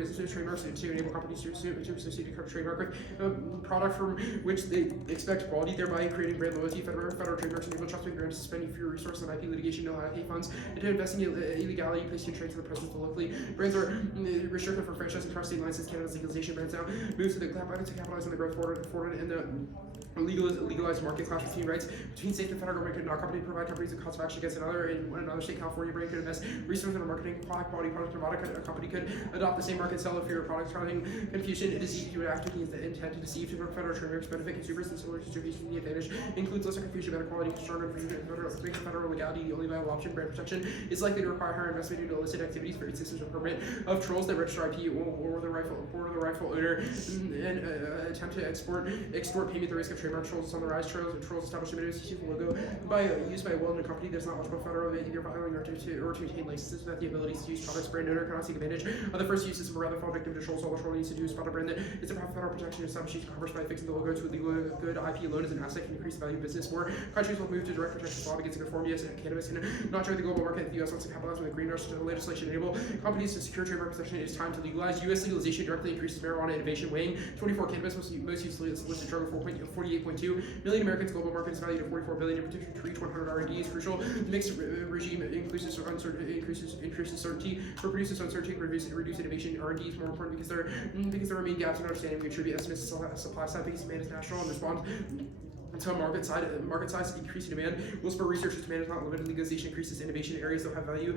business trademarks to enable companies to associate a trademark with a product from which they expect quality, thereby creating brand loyalty. Federal trademarks enable trust with grants to spending fewer resources on IP litigation, no IP funds, and to investing in illegality, placing trades to the presence locally. Brands are restricted for franchising across state lines since Canada's legalization. Brands now moves to capitalize on the growth forwarded in the legalized market clash between rights between state and federal government could not provide companies a cause of action against another. In another state, California brand could invest resources in marketing quality products. Nevada, a company could adopt the same market, sell inferior products, causing confusion. Deceit would act with the intent to deceive. To federal trademarks benefit consumers and similar distribution. The advantage includes lesser confusion, better quality, concern, and federal legality. The only viable option, brand protection, is likely to require higher investment due to illicit activities for systems of permit of trolls that register IP or the rightful owner and attempt to extort payment. The risk of trademark trolls is on the rise. Trolls establish a minimum logo used by a well-known company that is not eligible federal either filing or to obtain licenses without the ability to use products. Brand owner cannot take advantage of the first uses, but rather fall victim to trolls. All the troll needs to do is spot a brand that is a federal protection established commerce by fixing the logo to a legal good. IP alone as an asset can increase the value of business. More countries will move to direct protection law against a good form. Yes, cannabis can not join the global market. The U.S. wants to capitalize on the Greenhill legislation enable companies to secure trademark possession. It is time to legalize. U.S. legalization directly increases marijuana innovation, weighing 24 cannabis most used listed drug of 48.2 million Americans. Global market is valued at 44 billion. In particular, to reach 100 R&D is crucial. The mixed regime increases certainty, for produces uncertainty, reduce innovation. R&D is more important because there remain gaps in understanding. We attribute estimates to supply side because demand is national and respond to market size, increasing demand will spur research. Demand is not limited. Legalization increases innovation areas that have value.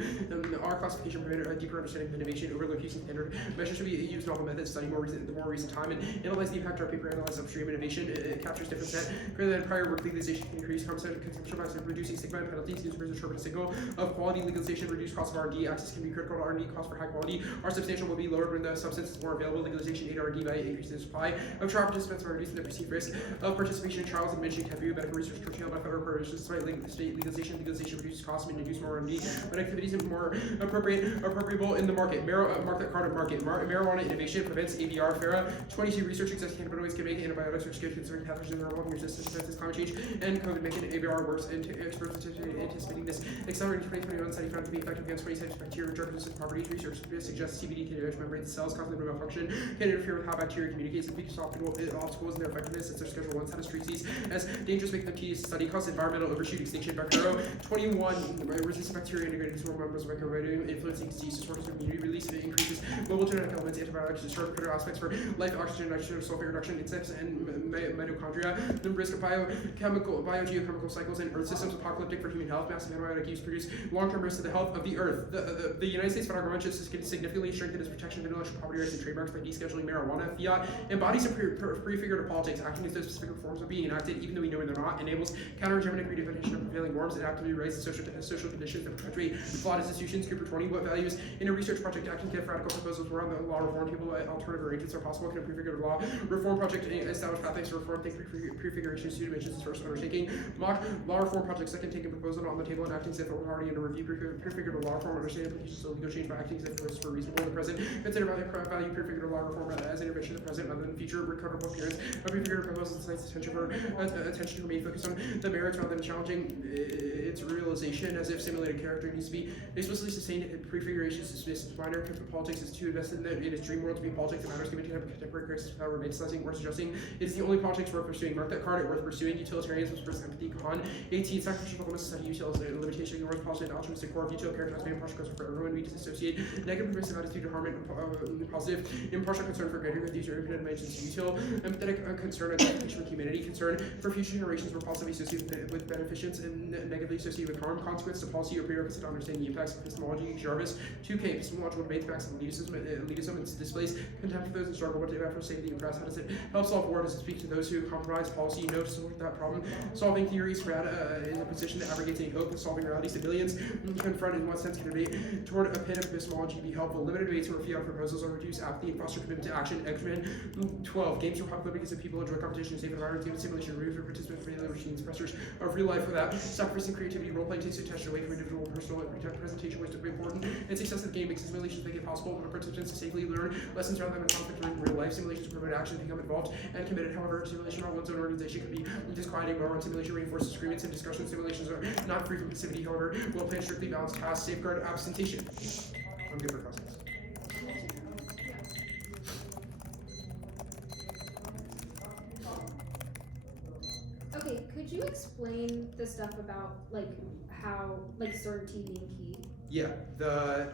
Our classification provided a deeper understanding of innovation. Overlook using standard measures should be used novel methods. Study the more recent time and analyze the impact. Our paper analyzes upstream innovation. It captures different set. Greater than prior work, legalization can increase consumption by reducing stigma and penalties. Users interpret a signal of quality. Legalization reduce cost of R&D. Access can be critical to R&D. Cost for high quality are substantial. Will be lowered when the substance is more available. Legalization aid R&D by increasing the supply of trial participants by reducing the perceived risk of participation in trials and diminishing taboo. Medical research curtailed by federal prohibitions. Despite state legalization reduces costs and induce more R&D, but activities are more appropriable in the market. Marijuana innovation prevents ABR, FARA. 22 research suggests cannabinoids can make antibiotics or skin concerning pathogens in our immune system, defenses, climate change, and COVID making ABR worse. And experts anticipating this accelerating 2021 study found to be effective against 20 types of bacteria drug resistant properties. Research suggests CBD can damage membrane cells, causing them to malfunction, can interfere with how bacteria communicates, and biggest obstacles in their effectiveness since their Schedule 1 status treats these as dangerous, making them tedious study. Cause environmental overshoot, extinction. Bacteria 21 resistant bacteria integrated into members of microbiome, influencing disease disorders of immunity release. It increases mobile genetic elements, antibiotics, disturb critical aspects for life, oxygen, nitrogen, sulfate reduction, insects, and mitochondria. The risk of biogeochemical cycles and earth systems, apocalyptic for human health. Massive antibiotic use produce long-term risks to the health of the earth. The United States federal government should significantly strengthen its protection of intellectual property rights and trademarks by descheduling marijuana. Fiat embodies a prefigured politics, acting as though specific reforms are being enacted, even though we know they're not. Enables counter-hegemonic redefinition of prevailing norms and actively raises social conditions that perpetuate flawed institutions. Cooper 20, what values in a research project acting to radical proposals were on the law reform table. Alternative arrangements are possible. Can a prefigured law reform project establish pathways to reform? Think prefiguration student mentions its first undertaking. Mock law reform projects that can take a proposal on the table and acting as if it were already under review. Prefigured law reform understand implications of legal change by acting as if it was reasonable in the present. Consider value prefigured law reform as intervention in the present rather than future recoverable appearance. A prefigured proposal incites attention to remain focused on the merits rather than challenging its realization, as if simulated character needs to be explicitly sustained. Prefiguration is dismissed. Minor politics is too invested in its dream world to be politics that matters given to contemporary crisis without romanticizing or suggesting it is the only politics worth pursuing. Mark that card, worth pursuing. Utilitarianism versus empathy. Con 18. Sacrificial necessity utility limitation ignores positive altruistic core of utilitarian characterized by impartial concern for everyone. We disassociate negative permissive attitude to harm and positive impartial concern for greater good. These are infinite dimensions. Util empathetic concern and identification with humanity. Concern for future generations were positively associated with beneficence and negatively associated with harm. Consequence to policy or prerequisite to understanding the impacts of epistemology. Jarvis 2K. Epistemological debate facts of elitism and displays contempt for those in struggle. What do they have to say to the oppressed? How does it help solve war? Does it speak to those who compromise policy? No, to sort that problem. Solving theories in a position that abrogates any hope of solving reality. Civilians confront in what sense can debate toward a pit of epistemology be helpful. Limited debates or fiat proposals or reduce apathy and foster commitment to action. X-Men 12. Games are popular because of people enjoy competition, safe environments, even simulation, removes for participants from the machines, pressures of real life without sacrificing creativity. Role-playing takes attention away from individual personal presentation, which is important. And success of the game makes simulations make it possible for participants to safely learn lessons rather than conflict during real life. Simulations promote action, become involved and committed. However, simulation on one's own organization can be disquieting. While simulation reinforces agreements and discussion, simulations are not free from passivity. However, well-planned, strictly balanced tasks safeguard absentation. I'm good for process. you explain the stuff about like how like certainty being key? Yeah, the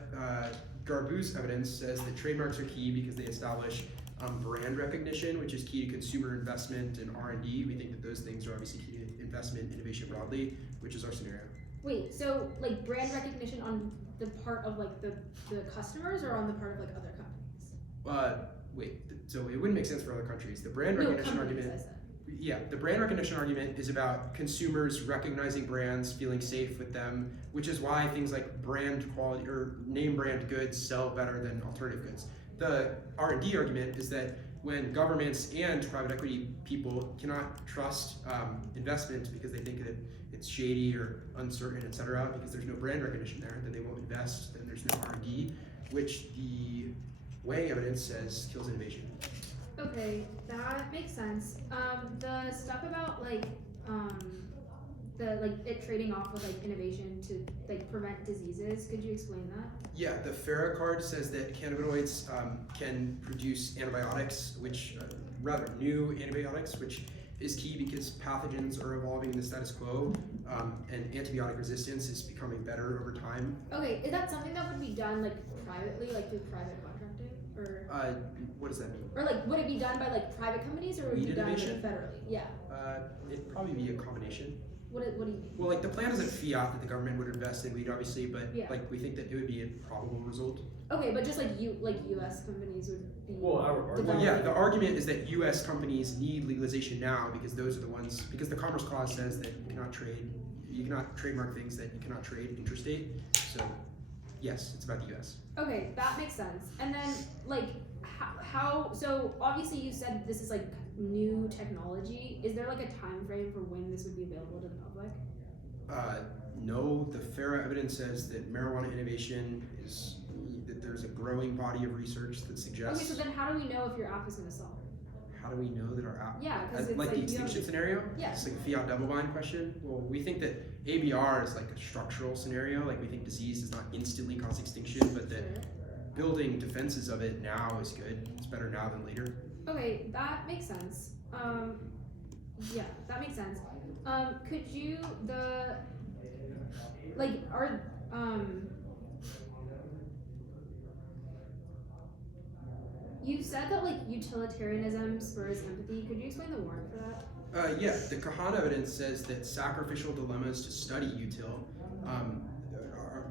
Garbus evidence says that trademarks are key because they establish brand recognition, which is key to consumer investment and R&D. We think that those things are obviously key to investment, innovation broadly, which is our scenario. Wait, so like brand recognition on the part of like the customers or on the part of like other companies? So it wouldn't make sense for other countries. The brand recognition argument. Yeah, the brand recognition argument is about consumers recognizing brands, feeling safe with them, which is why things like brand quality or name brand goods sell better than alternative goods. The R&D argument is that when governments and private equity people cannot trust investment because they think that it's shady or uncertain, etc., because there's no brand recognition there, then they won't invest, then there's no R&D, which the weighing evidence says kills innovation. Okay, that makes sense. The stuff about like it trading off with like innovation to like prevent diseases, could you explain that? Yeah, the FARA card says that cannabinoids can produce antibiotics, which rather new antibiotics, which is key because pathogens are evolving in the status quo, and antibiotic resistance is becoming better over time. Okay, is that something that would be done like privately, like through private contracting, or? What does that mean? Or like, would it be done by like private companies, or would it be done like, federally? Yeah. It'd probably be a combination. What do you mean? Well, like the plan isn't fiat that the government would invest in weed, obviously, but yeah. like we think that it would be a probable result. Okay, but just like U.S. companies would be. Well, yeah, the argument is that U.S. companies need legalization now because those are the ones. Because the Commerce Clause says that you cannot trademark things that you cannot trade interstate. So, yes, it's about the U.S. Okay, that makes sense. And then like how? So obviously you said this is like new technology. Is there like a time frame for when this would be available to the public? No, the FARA evidence says that marijuana innovation is that there's a growing body of research that suggests. Okay, so then how do we know if your app is going to sell? How do we know that our app? Yeah, because like the extinction scenario. Yeah. It's like a fiat double bind question. Well, we think that ABR is like a structural scenario. Like we think disease does not instantly cause extinction, but that building defenses of it now is good. It's better now than later. Okay, that makes sense. Yeah, that makes sense. Could you you said that like utilitarianism spurs empathy. Could you explain the warrant for that? Yeah, the Kahan evidence says that sacrificial dilemmas to study util.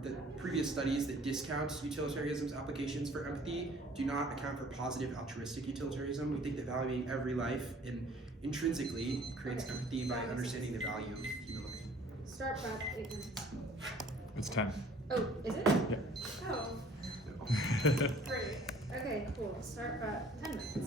The previous studies that discount utilitarianism's applications for empathy do not account for positive altruistic utilitarianism. We think that valuing every life intrinsically creates empathy by understanding the value of human life. Start prep 8 minutes. It's 10. Oh, is it? Yeah. Oh. Great. Okay, cool. Start prep 10 minutes.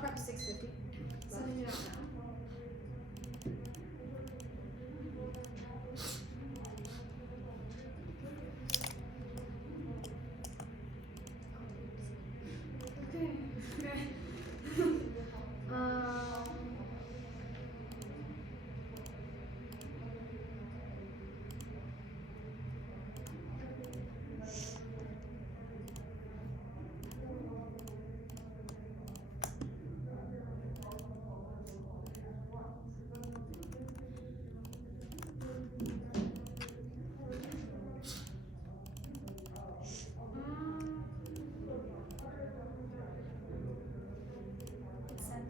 prep 650. Sending it out now. Okay. It's sent.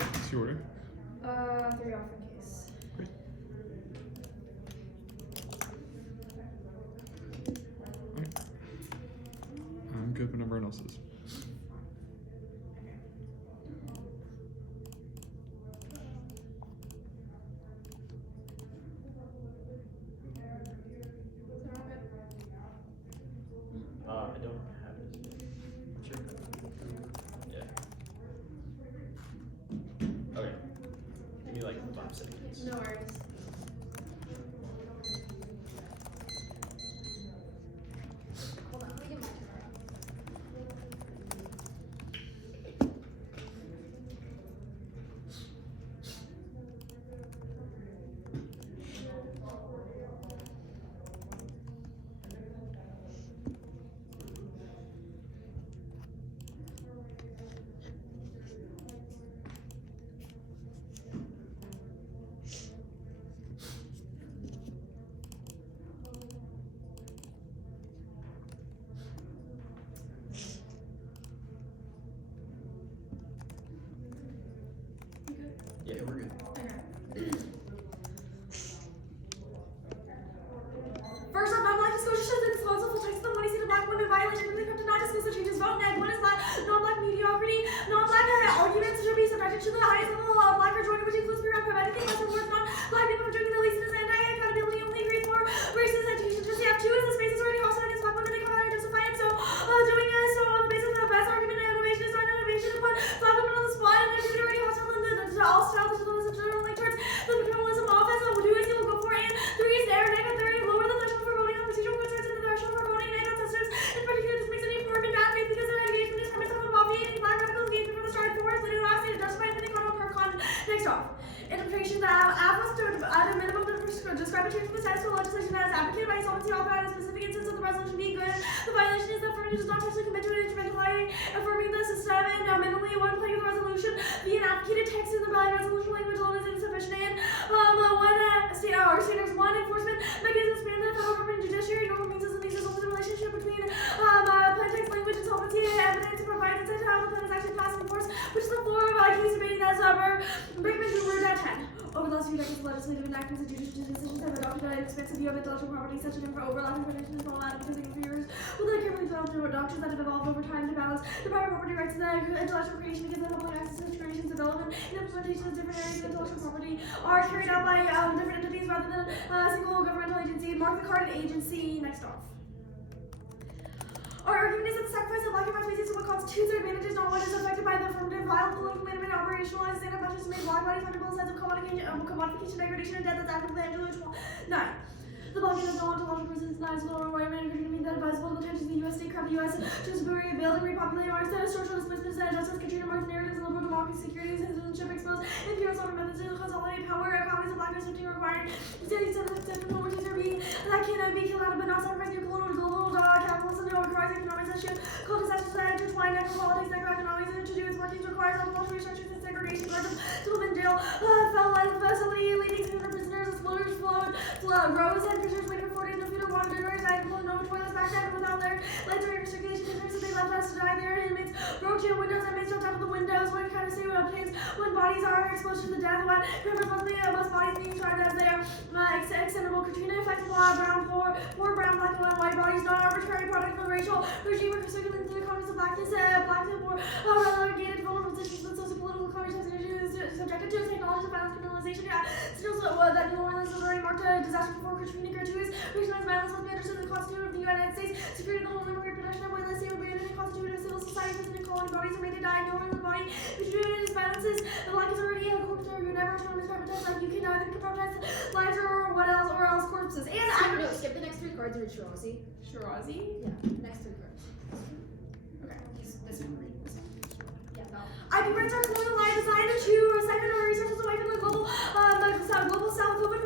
What's your order? 3 off in case. Great. Okay. I'm good whenever everyone else is. I don't have it. Sure. Yeah. Okay. Give me like 5 seconds. No worries. Hold on, let me get my turn. Yeah, we're good. First off, non-black disclosure says that disposable text the money to black women violation of the crypto not disclosure changes vote neg. What is black? Non-black mediocrity. Non-black arguments should be subjected to the highest level of black rejoinder, which includes pre-round prep anything less rewards non-black people for doing the least in this anti-accountability only grade 4 racist education. Just the F2 is the space is already hostile against black women. They come out and justify it. So doing this so on the basis of the best argument and innovation is not innovation to put black women on the spot and they're already hostile in the all style the like towards the paternalism offense of who is will go for and 3 is there negative 30 lower the threshold for voting on procedural concerns and the threshold for voting and on systems. In particular, this makes any poor and bad faith because their engagement is premised on obviating black radical engagement from the start. 4 is leading to last to justify the con per con. Next off. Interpretation that app was to at a minimum to describe a change from the status quo legislation as advocated by solvency author in a specific instance of the resolution being granted. The violation is that affirmative does not personally commit to an instrumentalizing affirming the system and minimally one playing with the resolution. The advocated text in the valid resolution language alone is insufficient and standards 1 enforcement mechanisms span the federal government and judiciary normal means is the basis of the relationship between plain text language and solvency and evidence to provide insight to how the plan is actually passed and enforced, which is the floor of case debating that Brickman to word at 10. Over the last few decades, legislative enactments and judicial decisions have adopted an expansive view of intellectual property, such as for overlapping protections and problematic because for years, with the carefully developed doctrines that have evolved over time to balance the private property rights and the intellectual creation because the public access to creation's development and implementation of different areas of intellectual property are carried out by different entities rather than a single governmental agency. Mark the card agency. Next off. Our argument is that the sacrifice of black and brown species is what constitutes their advantages, not what is affected by the affirmative, violent political management, operationalized, and budgets to make black bodies fungible sense of commodification, degradation, and death that's active in the 9. The blockade of no ontological persons denies no requirement to mean that advisable to the tensions of the U.S. statecraft, the U.S. choose to rebuild and repopulate our instead of social displacement and justice, Katrina Mark's narratives, liberal democracy, security, citizenship, exposed imperial sovereign methods to consolidate power, economies of blackness, which requiring cities and minorities are being that cannot be killed out of but not sacrificed your colonial global capitalism to organize economics that shift culture that intertwine necropolitics, necroeconomics, and introduce workings requires ontological restrictions and segregation, gardens, Tillman jail, fell life facility, leading to prisoners, exploders, rose and prisoners waiting for 40 to feet of water, generators, and no toilets back then without their lights or circulation, difference they left us to die there, and inmates broke your windows and made jumped out of the windows, what kind of state obtains when bodies are exposed to the death, when most bodies being tried as they are extendable, Katrina affects poor brown, black, and white bodies, not arbitrary product of the racial regime or circulating through the economies of blackness, black and poor, relegated vulnerable positions with socio-political conversations, subjected to technology of violence criminalization. Yeah, signals that New Orleans is already marked a disaster before Katrina Gertrude. Regionalized violence must be understood in the Constitution of the United States. Security of the homeland, reproduction of women, state abandoned in Constitution of civil society, prison and colony bodies are made to die. No one in the body, which is violences. The black is already a corpse, or you're never trying to privatized like you can either compartmentalize lives or else corpses. And No, skip the next 3 cards and read Shirazi. Shirazi? Yeah, next 3 cards. Okay. This one. Yeah, no. IP rights are colonial designed to secondary resources away from the global south. COVID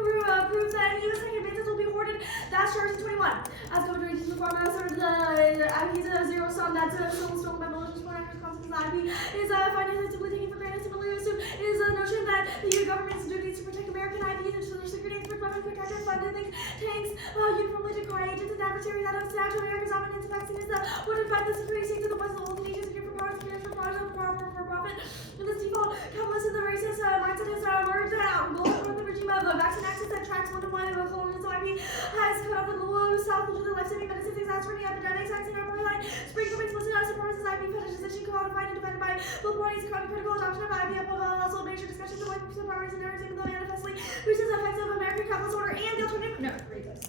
proves that any U.S. advances will be hoarded. That's Charles 21. As COVID reaches the pharma, sort of the IP's a zero sum that's stolen by malicious actors. Consequences of IP is financially simply taken for granted. Similarly, is the notion that the U.S. government's duties to protect American IP and their security experts, weapons, protected, funded think tanks, uniformly decry agents and adversaries that have snatched America's dominance and vaccines that would infect the security state to the west of the whole nation secure for power, for profit. And this default capitalist and the racist mindset is merged out. The regime of vaccine access that tracks one-to-one of colonial IP has cut off the global south into the life-saving medicines, exacerbating epidemics, vaccine apartheid, spring from explicit supremacist IP fetishization, codified and defended by both parties, critical adoption of IP, also major discussions of white supremacy and everything that manifestly reaches the effects of American capitalist order and the alternative. No, read this.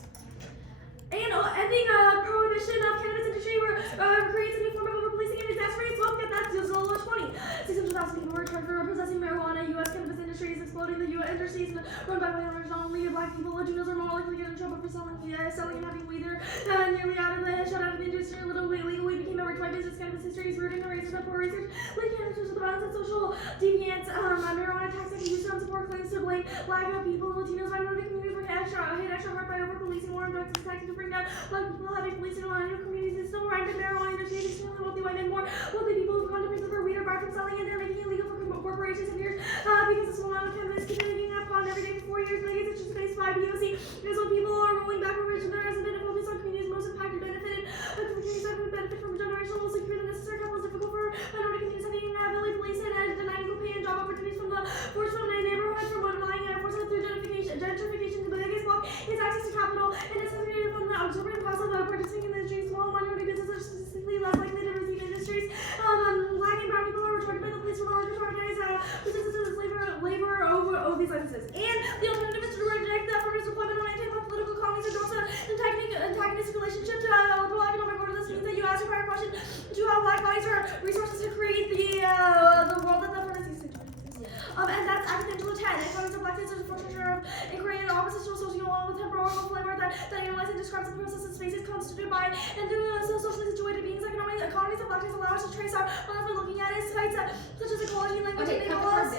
And ending prohibition of cannabis industry creates a new form of overpolicing and exacerbates smoke, and that's just 20. 600,000 people were charged for possessing marijuana. U.S. cannabis industry is exploding. The U.S. industry is run by white owners, not only black people. Latinos are more likely to get in trouble for selling and having weed. They're nearly shut out of the industry. Little legal weed became a rich white business. Cannabis history is rooting the racist and poor research. Like cannabis with the violence and social deviance. Marijuana tax that used to support claims to blame black people, Latinos, minority communities were hit extra hard by over-policing war and drugs and attacking to bring down black people, having police in minority communities. It's still rampant marijuana industry. Extremely wealthy white men, more wealthy people who've gone to prison for weed or barred from selling it. They're making it illegal for corporations and years because the small amount of cannabis continuing upon every day for 4 years. Millions of just faced by BOC. Here's what people are rolling back over there hasn't been a focus on communities most impacted, benefited. Communities that would benefit from generational secure the necessary capital is difficult for minority communities having heavily police and denying equal pay and job opportunities from the force from a neighborhood from underlying forces through gentrification. The biggest block is access to capital and necessary from the absorbent cost of participating in the industry. Small minority businesses are statistically less likely to receive industries. Black and brown people are targeted by the police for larger organized businesses labor over these licenses. And the alternative is to reject the affirmative deployment of anti-political economies and also antagonistic relationships to liberal economic order. This means that you ask a prior question to how black bodies are resources to create the world that the affirmative sees. And that's Act Angela 10. Economics of blackness is a structure of inquiry and oppositional social with temporal flavor that analyzes and describes the process and spaces constituted by and through socially situated beings. Economies of blackness allow us to trace our plans by looking at its sites such as ecology and language enable us.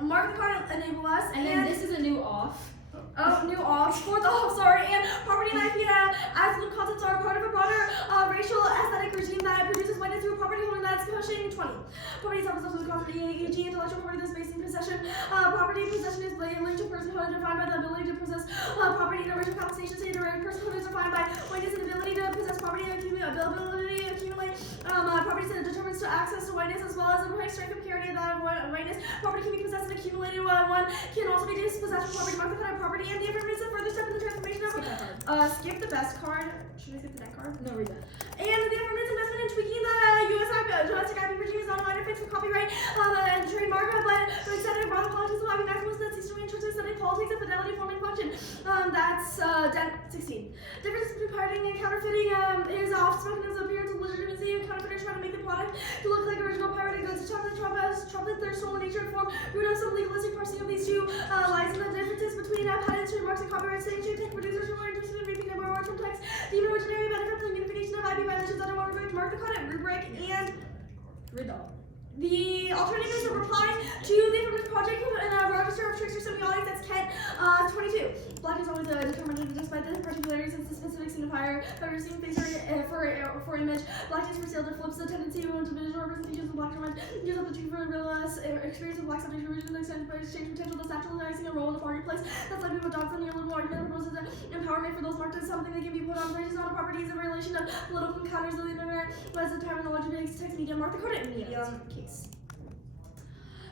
Mark the card enable us. And then this is a new off. New off, fourth off, sorry, and property and IP absolute concepts are part of a broader racial aesthetic regime that produces whiteness through property holding that's pushing 20. Property itself is also called e.g. intellectual property that's based in possession. Property possession is linked to personhood defined by the ability to possess property. In a racial compensation state, personhood is defined by whiteness and ability to possess property and accumulate property that determines to access to whiteness as well as the strength of purity of that whiteness. Property can be possessed and accumulated. One can also be dispossessed from property. Mark the kind of property. And the affirmative is a further step in the transformation of skip the best card. Should I skip the next card? No, read that. And the affirmative investment in tweaking the U.S. domestic IP regime is not a fix for copyright and trademark, but instead of broader politics of having maximums that cease to be interested in politics and fidelity forming function. That's 16. Difference between pirating and counterfeiting is often spoken as appearance of legitimacy. Counterfeiters try to make the product to look like original pirated goods. Trumpet their stolen nature and form. Root of some legalistic parsing of these two lies in the differences between patents, trademarks, and copyright. Saying tech producers who are interested in reaping number words from text, the originary benefit from the unification of IP violations under one rubric, mark the content rubric, and Riddle. the alternative is a reply to the affirmative project in a register of tricks or semiotics. That's Kent 22. Black is always determined despite the particularities and the specific signifier by receiving face for image. Blackness for sale flips the tendency to visual representations of black women. Use up the two for real experience of black subject religion and extended by exchange potential thus naturalizing a role in the marketplace. That's like people adopts the neoliberal argument proposes an empowerment for those marked as something that can be put on places on properties in relation to political encounters of the internet as the terminology makes text media. Mark the code medium case.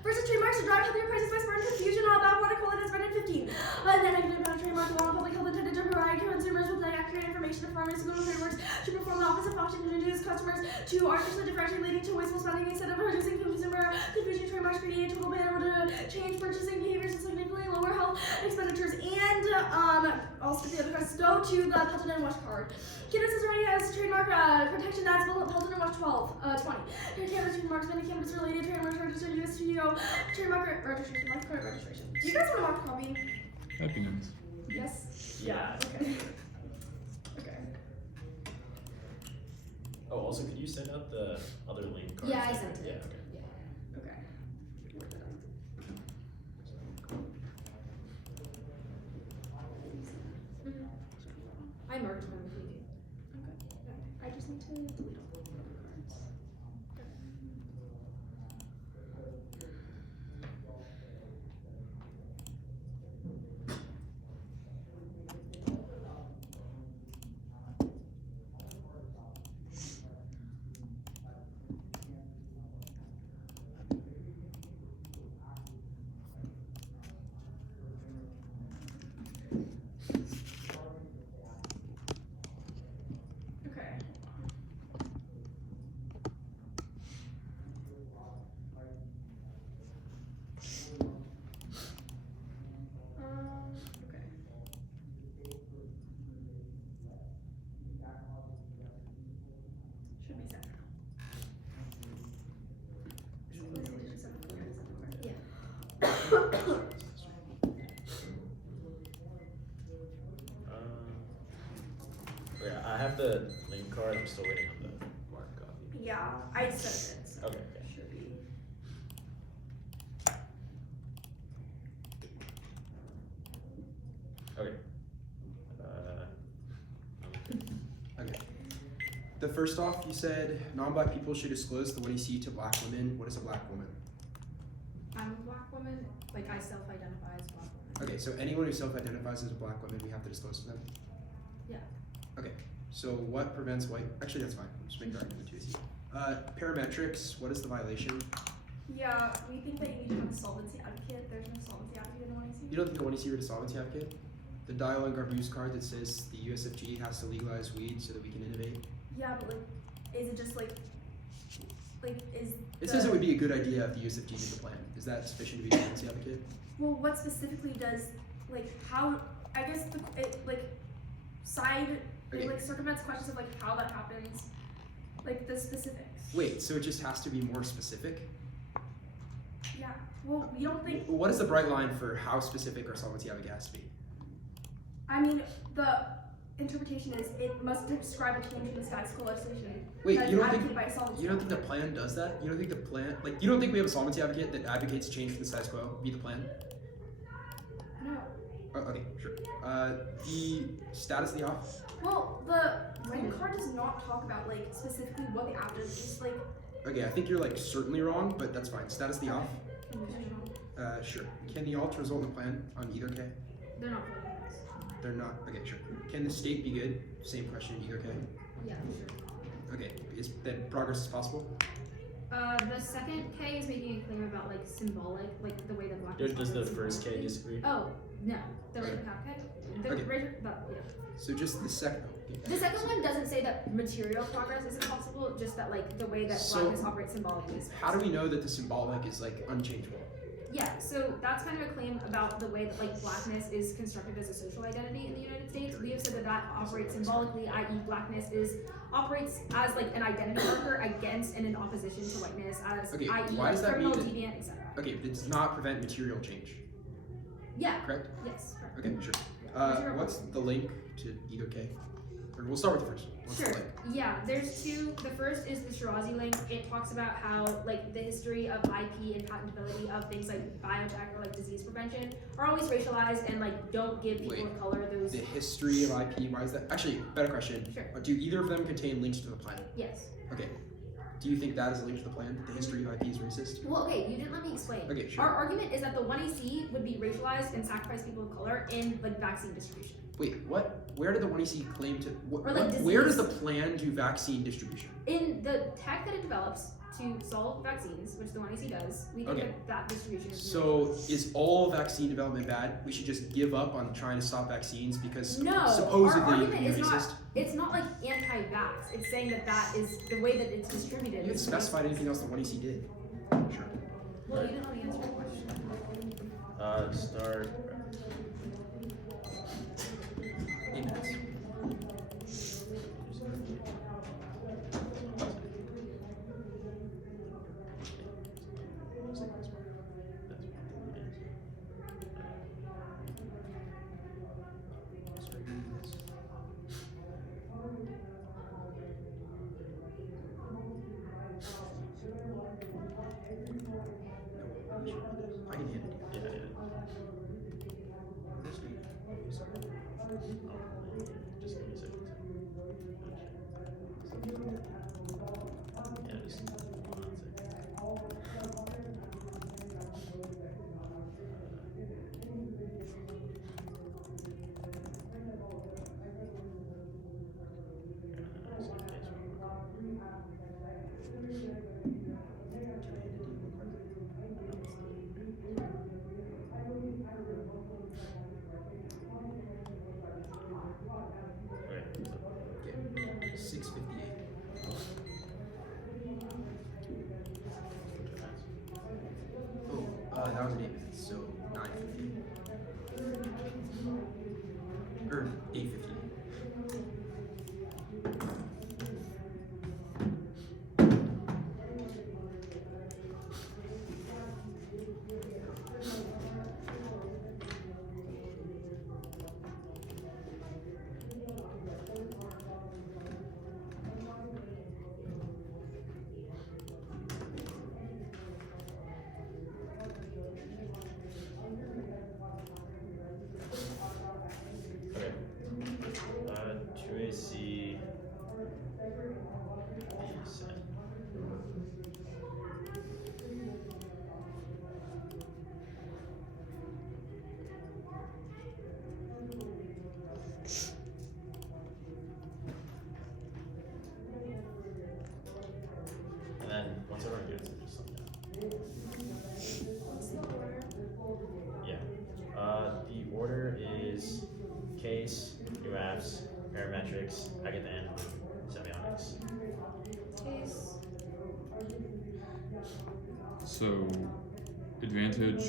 Versus trademarks to drive healthier prices by spreading confusion about product quality that's rated 15. And then negative about trademarks law public health intended to provide consumers with accurate information to pharmaceutical trademarks to perform the opposite function and introduce customers to artificially differentiate leading to wasteful spending instead of reducing consumer confusion. Trademarks create a total ban in order to expenditures, and also the other cards go to the Pelton and Wash card. Cannabis already has trademark protection that's Pelton and Wash 20. Cannabis trademarks, many cannabis related trademarks registered US studio, trademark registration, mark card registration. Do you guys want to mark a copy? That'd be nice. Yes? Yeah. Okay. Okay. Oh, also, could you send out the other link cards? Yeah, I sent it. Yeah, okay. Okay. I marked one with you. Okay. I just need to delete all the cards. Okay. Okay. Should be set now. Yeah, I have the link card. I'm still waiting on the marked copy. Yeah, I sent it. So Okay, okay. should be. Okay. Okay. The first off, you said non-black people should disclose the 1EC to black women. What is a black woman? I'm a black woman. Like I self-identify as a black woman. Okay, so anyone who self-identifies as a black woman, we have to disclose to them? Yeah. Okay, so what prevents white, actually that's fine, just make the argument too easy. Parametrics, what is the violation? Yeah, we think that you need to have a solvency advocate. There's no solvency advocate in the 1EC. You don't think the 1EC read a solvency advocate? The Dial and Garbuse card that says the USFG has to legalize weed so that we can innovate? Yeah, but like, is it just like is It says it would be a good idea if the USFG did the plan. Is that sufficient to be a solvency advocate? Well, what specifically does, like, how, I guess, side, Okay. it, like, circumvents questions of, like, how that happens, like, the specifics. Wait, so it just has to be more specific? Yeah, well, we don't think, What is the bright line for how specific our solvency advocate has to be? I mean, the interpretation is it must describe a change in the status quo legislation. Wait, that you is don't think advocated by a solvency you don't think the advocate. plan does that? You don't think the plan, like, you don't think we have a solvency advocate that advocates change from the status quo be the plan? No. Oh, okay, sure. The status of the off? Well, the green card does not talk about, like, specifically what the app does, it's like, Okay, I think you're like certainly wrong, but that's fine. Status of the off? Sure. Can the alt result in the plan on either K? They're not voting for us. They're not. Okay, sure. Can the state be good? Same question in either K. Yeah, sure. Okay, is that progress is possible? The second K is making a claim about like symbolic, like the way that black. Does the first K disagree? Oh no, the Okay. half K. The Okay. yeah. So just the second. Okay. The second one doesn't say that material progress isn't possible, just that like the way that So- blackness operates symbolically. Is How do we know that the symbolic is like unchangeable? Yeah, so that's kind of a claim about the way that like blackness is constructed as a social identity in the United States. We have said that that operates symbolically, i.e., blackness operates as like an identity marker against and in opposition to whiteness, as Okay, i.e., why does that criminal, mean that- deviant, etc. Okay, but it does not prevent material change, Yeah. correct? Yes. Correct. Okay, sure. Material What's the link to either K? Or we'll start with the first. What's Sure. the link? Yeah, there's two. The first is the Shirazi link. It talks about how like the history of IP and patentability of things like biotech or like disease prevention are always racialized and like don't give people Wait. of color those. The history of IP, why is that? Actually, better question. Sure. Do either of them contain links to the plan? Yes. Okay. Do you think that is a link to the plan? The history of IP is racist? Well, okay, you didn't let me explain. Okay, sure. Our argument is that the 1EC would be racialized and sacrifice people of color in like vaccine distribution. Wait, what? Where did the 1EC claim to? Or, like, where does disease. the plan do vaccine distribution? In the tech that it develops to solve vaccines, which the 1EC does, we think Okay. that distribution is So is all vaccine development bad? We should just give up on trying to stop vaccines because No, our supposedly argument you're is not- racist? It's not like anti-vax. It's saying that that is the way that it's distributed. You haven't is specified anything else the 1EC did. Sure. Well, you didn't let me answer your question. Start. 8 minutes. I can hand it to you. Yeah, yeah. This week. Sorry. Just give me a second. Yeah, just 1 second. Okay. 6:58. Oh, that was an 8 minutes, so 9:50. Or 8:50. Okay. 2AC. Set. And then once everyone gets it, just let me know. What's the order? Yeah. The order is case, UAFs, parametrics, agathon, semiotics. Case. So, advantage,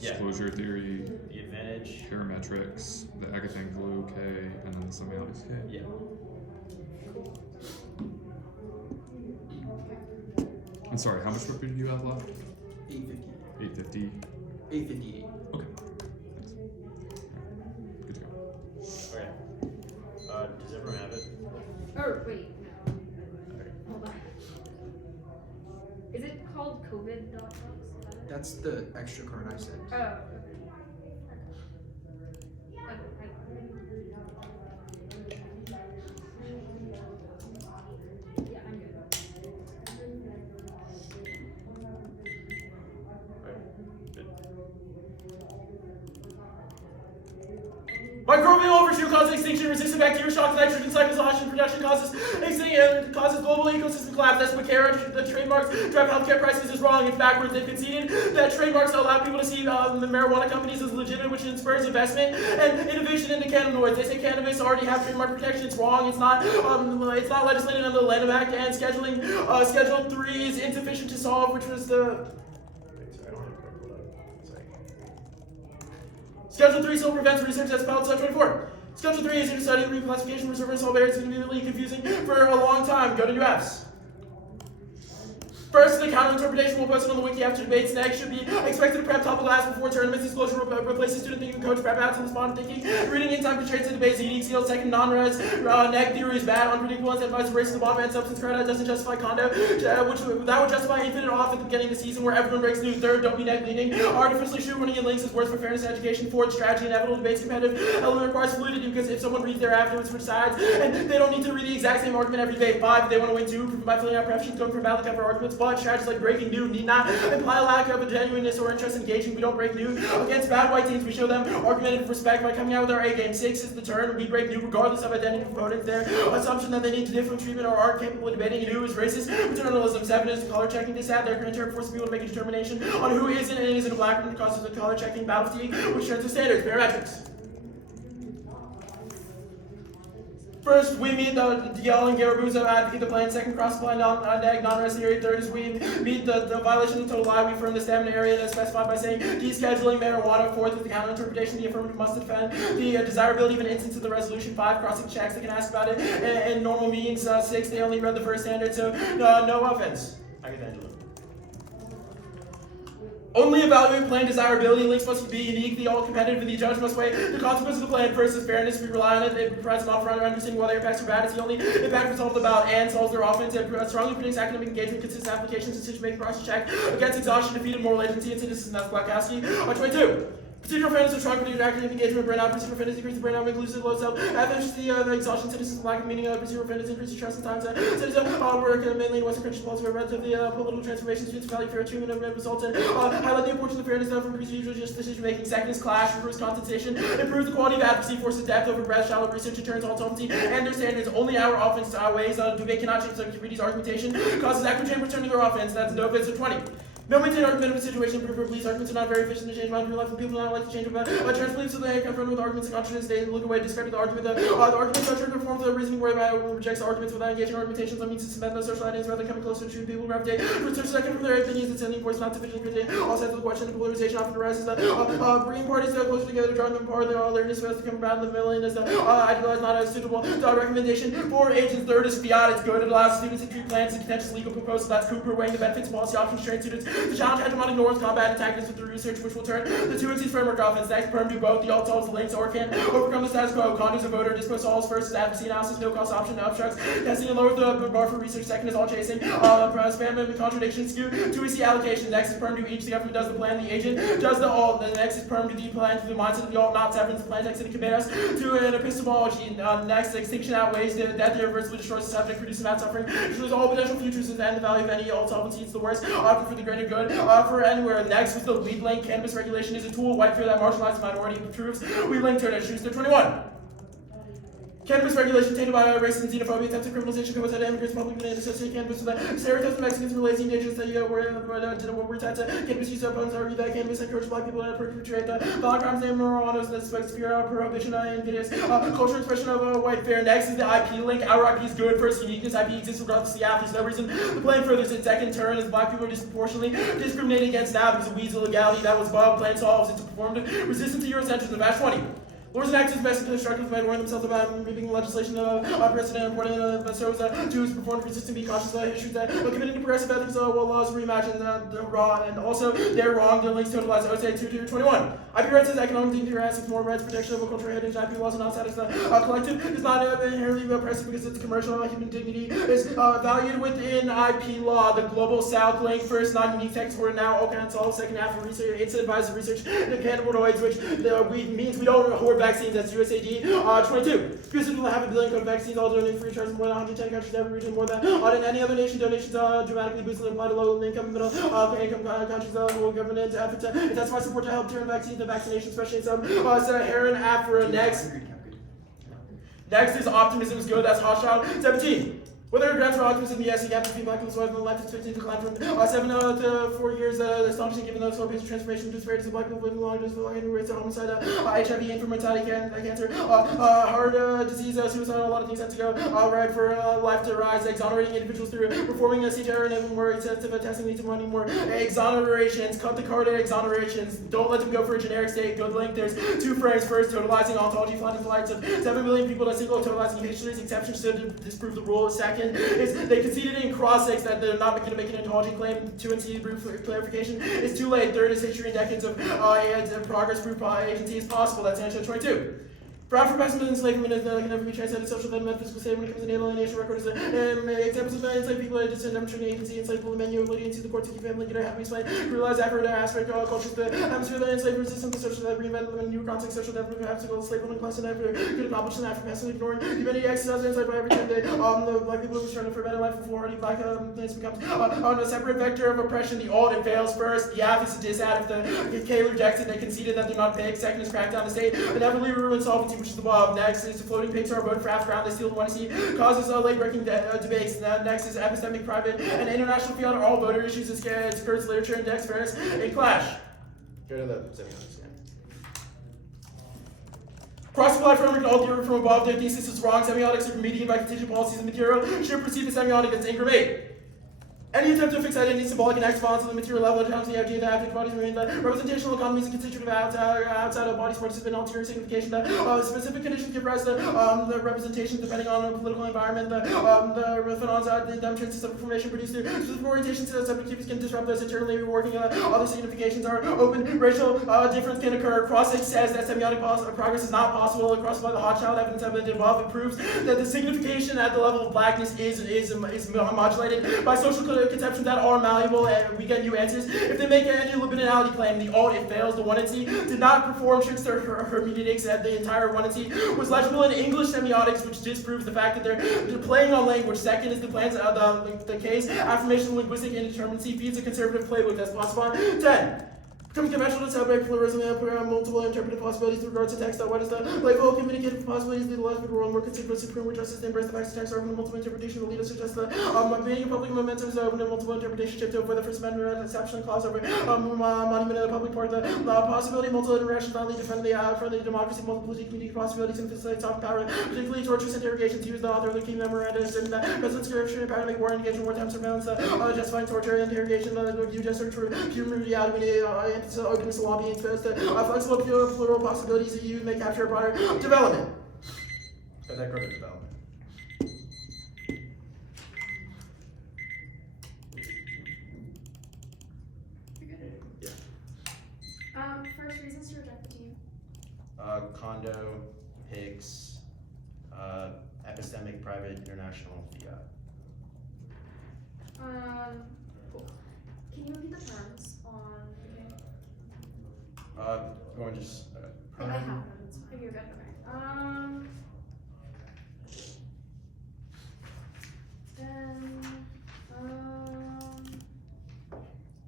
Yeah. disclosure theory, The advantage. parametrics, the agathon glue K, and then the semiotics K. Yeah. And sorry, how much work did you have left? 8:50. 850. 8:58. Okay. Thanks. Good to go. Okay. Does everyone have it? Or wait, no. Okay. Hold on. Is it called COVID docs? That's the extra card I sent. Oh. Okay. Yeah, I'm good. Microbial overshoot causes extinction, resistant bacteria shock, nitrogen cycles, oxygen production causes extinction, and causes global ecosystem collapse. That's what the trademarks drive healthcare prices is wrong. It's backwards. They've conceded that trademarks allow people to see the marijuana companies as legitimate, which spurs investment and innovation into cannabinoids. They say cannabis already have trademark protection. It's wrong. It's not legislated under the Lanham Act, and scheduling Schedule 3 is insufficient to solve, which was the Schedule 3 still prevents research that's filed Sub 24. Schedule 3 is to study reclassification, reserve, all barriers. It's going to be really confusing for a long time. Go to UFs. First, the counter-interpretation will post it on the wiki after debates. Next, should be expected to prep topical class before tournaments. Disclosure replaces student thinking, coach prep out to respond thinking. Reading in time constraints and debates. Unique seals. Second, non-res. Neg theory is bad. Unpredictable and advice races the bomb and substance credit doesn't justify condo. That would justify infinite off at the beginning of the season where everyone breaks new. Third, don't be neg leaning. Artificially shoot running in links is worse for fairness and education. Fourth, strategy inevitable debates competitive. Element requires fluidity because if someone reads thereafter with switch sides and they don't need to read the exact same argument every debate. Five, they want to win two by filling out prep sheets going for valid cover arguments. But strategies like breaking new need not imply a lack of a genuineness or interest in engaging. We don't break new against bad white teams. We show them argumentative respect by coming out with our A game. 6 is the turn. We break new regardless of identity of opponents. Their assumption that they need to different treatment or aren't capable of debating and who is racist. Paternalism. 7 is the color checking. This ad, they're going to force people to make a determination on who isn't and isn't a black woman causes the color checking battle fatigue, which turns to standards. Parametrics. First, we meet the yelling Garaboos that advocate the plan. Second, cross the line non-resting area. Third is we meet the violation of the total lie. We affirm the stamina area that's specified by saying descheduling marijuana. Fourth is the counter interpretation. The affirmative must defend the desirability of an instance of the resolution. Five, crossing checks. They can ask about it in normal meetings. Six, they only read the first standard, so no offense. I get Angela. Only evaluate plan desirability. Links must be unique. All competitive. The judge must weigh the consequences of the plan. First is fairness. We rely on it. It provides an offer on understanding whether impacts are bad. It's the only impact resolved about and solves their offense. It strongly predicts academic engagement, consistent applications, decision-making process check against exhaustion, defeated moral agency, and citizens. That's Blackowski. 22. Procedural fairness is strong predictor academic engagement, burnout, procedural fairness decreases burnout, inclusive low self, efficiency, exhaustion, citizens, lack of meaning, procedural fairness increases trust and times, citizen, work, mainly in Western Christian policy, relatively political transformation, students value fair treatment, and results in highlight the importance of fairness from procedural decision making. Second is clash, improves compensation, improves the quality of advocacy, forces depth over breadth, shallow research, returns all solvency, and their standards. Only our offense ways debate cannot change the community's argumentation, causes echo chamber turning their offense. That's no bits of 20. No maintain argument of a situation, proof or police arguments are not very efficient to change mind of life, and people do not like to change about church beliefs, so they confronted with arguments and contradictions, they look away, discredit the argument. The arguments are true to perform the reasoning whereby it rejects the arguments without engaging argumentations, that means to cement those social ideas rather than coming closer to true people gravitate. Research second from their opinions, it's sending voice not sufficiently critique. All sides of the question, polarization often arises that bringing parties closer together, drawing them apart, their awareness has to come about in the middle, and is idealized not as suitable recommendation for agents. Third is fiat, it's good, it allows students to treat plans and contentious legal proposals. That's Cooper weighing the benefits, policy options, train students to challenge hegemonic norms, combat antagonists with the research, which will turn the two NC's framework offense. Next, perm do both. The alt solves the links or can overcome the status quo. Conduct a voter, dispose solves. First is advocacy analysis, no cost option, no obstructs. Testing and lowers the bar for research. Second is all chasing. Spam and contradiction skew. Two is the allocation. Next is perm do each. The government does the plan, the agent does the alt. The next is perm do the plan through the mindset of the alt, not severance. The plan text and convey us to an epistemology. Next, extinction outweighs the death irreversibly destroys the subject, produces mad suffering. Destroys all potential futures and the value of any alt solvency. It's the worst. Often for the greater good. For anywhere. Next was the lead link. Cannabis regulation is a tool. White fear that marginalized minority troops. We link to it. Schuster 21. Cannabis regulation tainted by racism, xenophobia, attempted criminalization, comes out immigrants, public and associated cannabis with that stereotypes of Mexicans, lazy endangered that we're cannabis use opponents argue that cannabis encourages black people to perpetrate the violent crimes named marijuana that expects fear, prohibition, and invidious cultural expression of white fear. Next is the IP link. Our IP is good. First, uniqueness. IP exists regardless of the app. There's no reason to blame further. Its second turn is black people are disproportionately discriminated against now because of weed's illegality. That was above. Plan solves. It's performed resistance to Eurocentrism. Match 20. Laws and acts best constructive by warning themselves about reading legislation precedent and reporting that serves to perform resistant, be cautious about issues that committing to progressive ethics while laws reimagine the raw and also they're wrong. Their links totalize OSA 2-21. IP rights is economic dignity, assets, moral rights, protection of cultural heritage. IP laws are not status collective. Is not inherently oppressive because it's commercial. Human dignity is valued within IP law. The global South link first non-unique text were now all kinds of second half of research. It's advised research into cannabinoids, which means we don't hoard vaccines. That's USAID 22. Because people have 1 billion code vaccines, all donated free of charge in more than 110 countries, every region more than any other nation. Donations dramatically boosted and apply to low income, middle income countries. Will government effort to intensify support to help turn vaccines to vaccination, especially in some Saharan Africa. Next is optimism is good. That's hostile. 17. Whether grants for optimism, yes, you have to be black and white in the life expectancy decline from 7 to 4 years. Astonishing given the slow pace of transformation, disparities of black people living longer, disability rates of homicide, HIV, infant mortality, cancer, heart disease, suicide, a lot of things have to go right for life to rise. Exonerating individuals through performing CHR and even more extensive testing leads to money more exonerations. Cut the card exonerations. Don't let them go for a generic state. Good link. There's 2 frames. First, totalizing ontology, finding flights of 7 million people. That single totalizing histories, exceptions to disprove the rule. Second is they conceded in cross-6 that they're not going to make an ontology claim. 2 and C proof clarification is too late. Third is history and decades of progress proof agency is possible. That's answer 22. Proud for pessimism and enslavement can never be translated social development, physical state when it comes to alienation record is examples of enslaved people that just demonstrating agency, enslaved people, the menu, ability into the court to keep family, get a happy explain, realize accurate aspect of cultures, the atmosphere that enslaved resistance, the social that reinvent them in new context, social development, have to go slave women class and after could accomplish and after passively ignoring humanity exercise enslaved by every time they the black people who struggle for a better life before already black place becomes on a separate vector of oppression. The alt it fails first. The app is a disad if the K rejects it, they conceded that they're not big. Second is crackdown the state, inevitably ruin solvency, which is above. Next is floating pigs are voted for half ground. They steal the one see causes late-breaking debates. Next is epistemic, private, and international field are all voter issues. It skirts literature, index, fairness, and clash. Go to the semiconductor scan. Cross-applied framework all theory from above, their thesis is wrong. Semiotics are remediated by contingent policies and material. Should perceive the semiotic as increment. Any attempt to fix identity, symbolic, and exponents on the material level attempts the idea that active bodies remain the representational economies and constitutive outside of bodies participate in ulterior signification that specific conditions give rise to the representation depending on the political environment, the phenomena, the demonstrations of information produced through specific orientations to subjectivities can disrupt those internally reworking. Other significations are open. Racial difference can occur. Crossing says that semiotic progress is not possible. Across by the Hochschild evidence above, it proves that the signification at the level of blackness is modulated by social conceptions that are malleable, and we get new answers. If they make any liminality claim, the alt, it fails. The 1C did not perform Trickster hermeneutics, and the entire 1C was legible in English semiotics, which disproves the fact that they're playing on language. Second is the case. Affirmation of linguistic indeterminacy feeds a conservative playbook that's possible. 10. Becomes conventional to celebrate pluralism and multiple interpretive possibilities with regards to text. What is the label communicative possibilities lead the left world more considerable supreme where justice embrace the facts of text are open to multiple interpretation. The leader suggests that being a public momentum is open to multiple interpretation shift over the First Amendment exception clause over monument in the public part. The possibility of multiple interaction finally defend the democracy, multiplicity, community possibilities, and facilitate soft power, particularly torturous interrogations. Use the author of the key memoranda and the President's scripture, pandemic war, engagement, wartime surveillance, justifying torture, interrogation, you just search for human reality. So openness to lobbying exposed to flexible plural possibilities that you may capture a broader development. But that growth development. You're good. Yeah. First reasons to reject the team. Condo, pigs, epistemic, private, international, fiat. Cool. Can you repeat the terms on the game? Going just. I have them. It's fine. You're good. Okay. Then,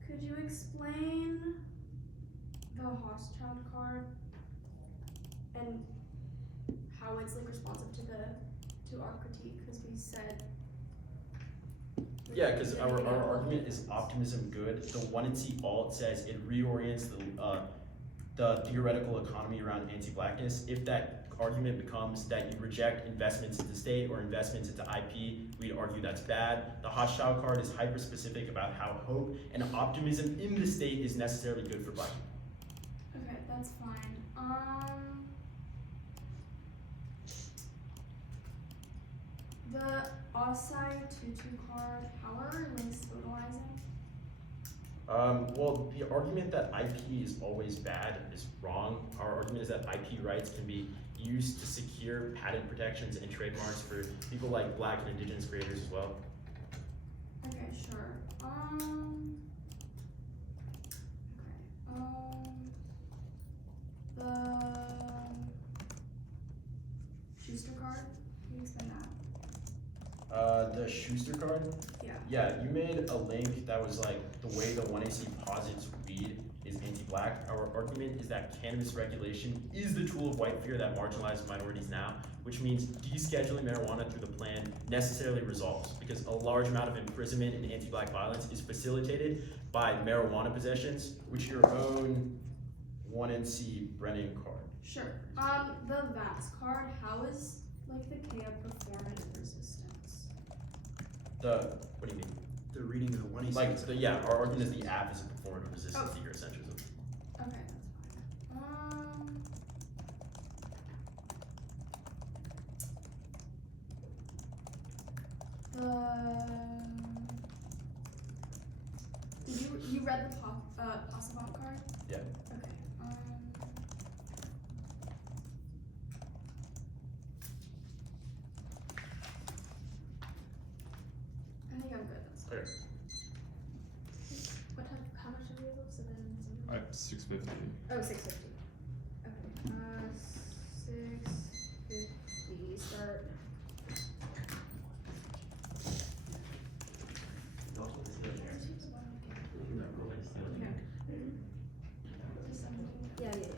could you explain the Hochschild card and how it's like responsive to our critique? Because we said. Yeah, because our argument is optimism good. The 1C alt says it reorients the theoretical economy around anti-blackness. If that argument becomes that you reject investments into state or investments into IP, we'd argue that's bad. The Hochschild card is hyper-specific about how hope and optimism in the state is necessarily good for black people. Okay, that's fine. The Osai Tutu card, how are links totalizing? Well, the argument that IP is always bad is wrong. Our argument is that IP rights can be used to secure patent protections and trademarks for people like Black and Indigenous creators as well. Okay, sure. The Schuster card, can you explain that? The Schuster card? Yeah. Yeah, you made a link that was like the way the 1AC posits weed is anti-black. Our argument is that cannabis regulation is the tool of white fear that marginalizes minorities now, which means descheduling marijuana through the plan necessarily resolves, because a large amount of imprisonment and anti-black violence is facilitated by marijuana possessions, which your own 1NC Brennan card. Sure. The VAX card, how is like the KA performative resistance? What do you mean? The reading of the 1AC. Like, our argument is the app is a performative resistance to your essentialism. Okay, that's fine. You read the Passavant card? Yeah. Okay. I think I'm good. That's Okay. how much are we able? 7? 650. Oh, 650. Okay. 650 start. Yeah, yeah, yeah.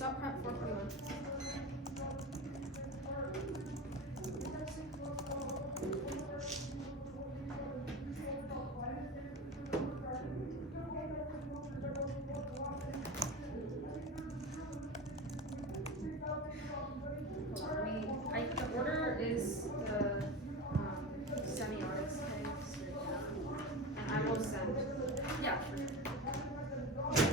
stop prep 441. The order is the semi-autos things, and I will send. Yeah, sure. The dog is.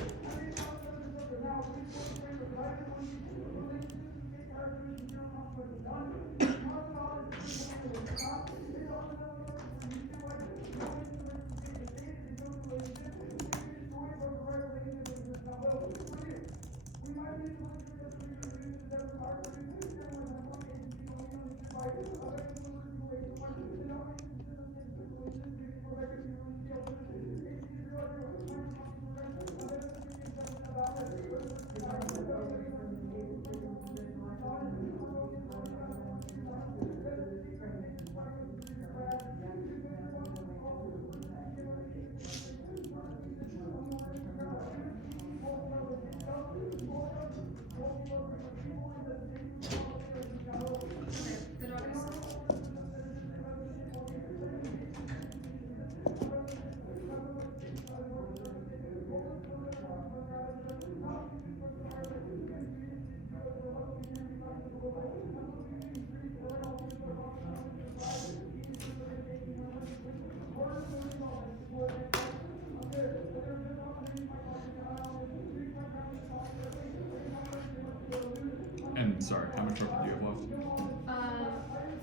And sorry, how much work do you have left?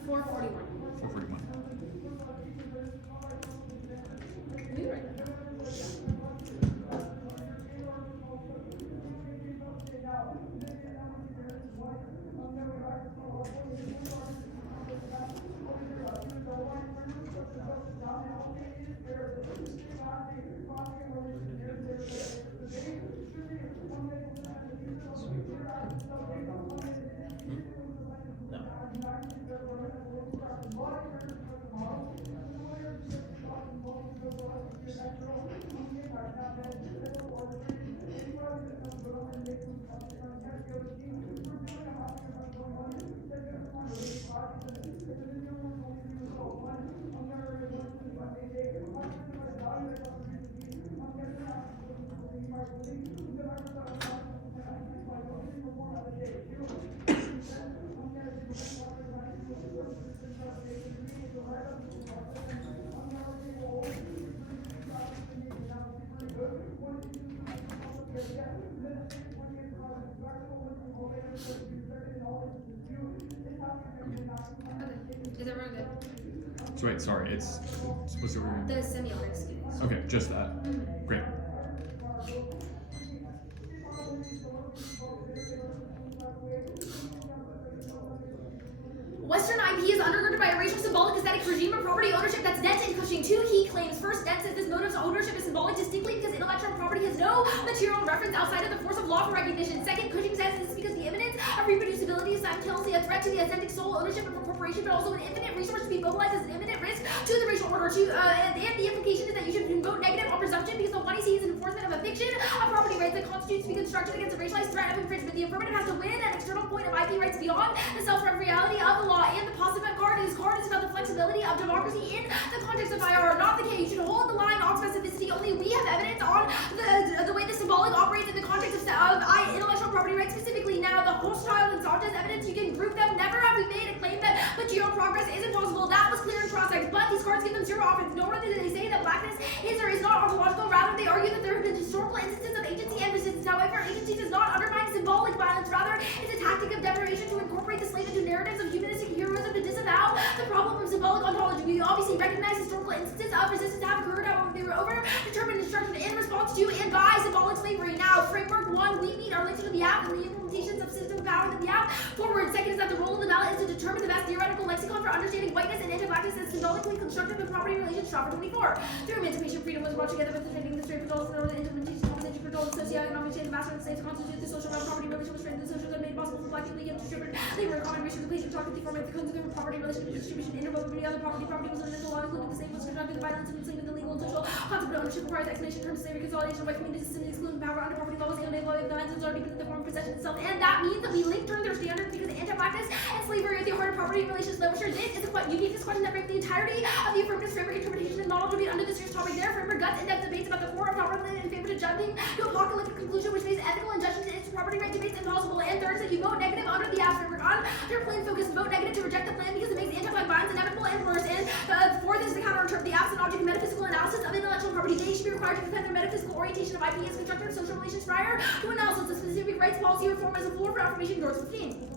441. 441. Can you write that down? Okay. Is everyone good? So wait, sorry, it's what's the word? The semi-autos skills. Okay, just that. Great. Western IP is undergirded by a racial symbolic aesthetic regime of property ownership that's dense and pushing two key claims. First, Dent says this motive of ownership is symbolic distinctly because intellectual property has no material reference outside of the force of law for recognition. Second, Cushing says this is because the imminence of reproducibility is simultaneously a threat to the aesthetic sole ownership of a corporation, but also an infinite resource to be mobilized as an imminent risk to the racial order. And the implication is that you should vote negative on presumption because the one he sees is an enforcement of a fiction of property rights that constitutes to be constructed against a racialized threat of infringement. The affirmative has to win an external point of IP rights beyond the self-reality of the law. And the positive card is about the flexibility of democracy in the context of IR. Not the case. You should hold the line on specificity. Only we have evidence on the way the symbolic operates in the context of intellectual property rights specifically. Now, the Hochschild and Sanchez evidence, you can group them. Never have we made a claim that material progress is impossible. That was clear in cross-sex. But these cards give them zero offense. Nor do they say that blackness is or is not ontological. Rather, they argue that there have been historical instances of agency and resistance. However, agency does not undermine symbolic violence. Rather, it's a tactic of deprivation to incorporate the slave into narratives of humanistic heroism to disavow the problem of symbolic ontology. We obviously recognize historical instances of resistance have occurred, however, they were overdetermined and structured in response to and by symbolic slavery. Now, framework one, we meet our links to the app and the implementations of system of power in the app. Forward, second is that the role of the ballot is to determine the best theoretical lexicon for understanding whiteness and anti-blackness as symbolically constructive and property relations. Chapter 24. Through emancipation, freedom was brought together with the training, the straight results, and the implementation of the control the socioeconomic chain, the master of the state to constitute the social realm, property relation, strength the social that made possible for black people to distribute labor, combination of the place, talking, the format, the consumer property relation, distribution, interval between other property was under the law, including the same was conducted violence and enslavement, the legal and social concept of ownership requires explanation in terms of slavery, consolidation of white communities, and exclusion power under property laws, the law of the lands is already been in the form of possession itself, and that means that we link term their standards because anti-blackness and slavery are at the heart of property relations. Literature. This is a quite unique question that brings the entirety of the affirmative framework interpretation and knowledge to be under this year's topic. There, framework guts in-depth debates about the core of property in favor to jumping to apocalyptic conclusion, which makes ethical and judgment into property right debates impossible. And third, that you vote negative under the app framework on their plan focus, vote negative to reject the plan because it makes anti-black violence inevitable and worse. And the fourth is the counter-interpret the absent object of metaphysical analysis of intellectual property. They should be required to defend their metaphysical orientation of IP as constructive social relations prior to analysis of specific rights policy reform as a floor for affirmation yours 15.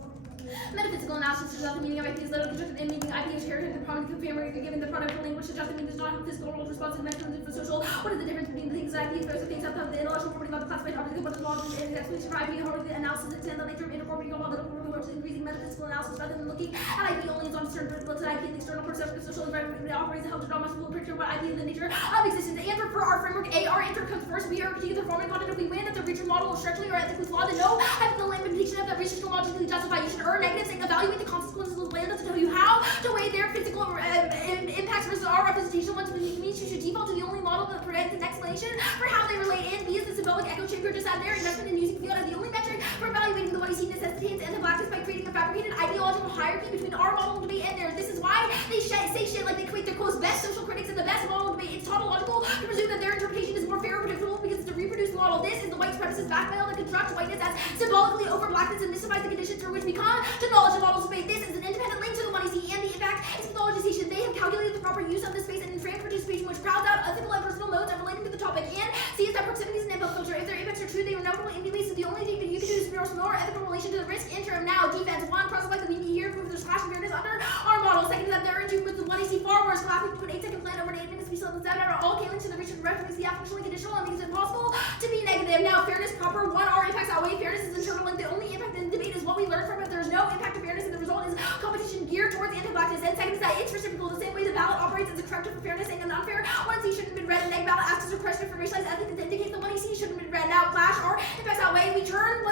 Metaphysical analysis suggests the meaning of IP is literal constructed and meaning IP is inherited in the product of framework given the product of language suggests the meaning does not have physical roles, responsive mechanisms for social. What is the difference between the things that IP is supposed to think of the intellectual property law, the classified object, what is law, and the explanation for IP, how the analysis and the nature of interproperty law, the which is increasing metaphysical analysis rather than looking at IP only as on certain looks at IP in the external perception of social environment that operates to help to draw much full picture of what IP is the nature of existence. The answer for our framework A, our answer comes first. We are critiquing the form and content. If we win, that the research model is structurally or ethically flawed, then no ethical implementation of that research can logically justify. You should earn negative saying evaluate the consequences of land to tell you how to weigh their physical impacts versus our representation. Once we means you should default to the only model that provides an explanation for how they relate. And B is the symbolic echo chamber just add their investment in using field as the only metric for evaluating the what you see necessitates and the blackness by creating a fabricated ideological hierarchy between our model debate and theirs. This is why they say shit like they equate their quotes best social critics and the best model debate. It's tautological to presume that their interpretation is more fair or predictable because it's a reproduced model. This is the white supremacist blackmail that constructs whiteness as symbolically over blackness and mystifies the conditions through which we come to knowledge and models debate. This is an independent link to the money see and the impact is pathologization. They have calculated the proper use of this space and in frame participation which crowds out ethical and personal modes and relating to the topic and sees that proximity is an input filter. If their impacts are true, they are notable in so the only thing that you can do is ignore more ethical relation to the risk interim. Now, defense. One, process like the need here prove there's clash and fairness under our model. Second is that they're in tune with the 1AC far worse collapsing to an 8-second plan over an 8 minutes. We still instead are all caling to the research reference the actually conditional and makes it impossible to be negative. Now, fairness proper. One, our impacts outweigh fairness is internal and the only impact in the debate is what we learn from it. There's no impact of fairness and the result is competition geared towards anti-blackness. And second is that it's reciprocal. The same way the ballot operates as a corrective for fairness and an unfair 1C shouldn't have been read. And egg ballot asks us a question for racialized ethics that indicates the 1AC shouldn't have been read. Now, clash our impacts outweigh. We turn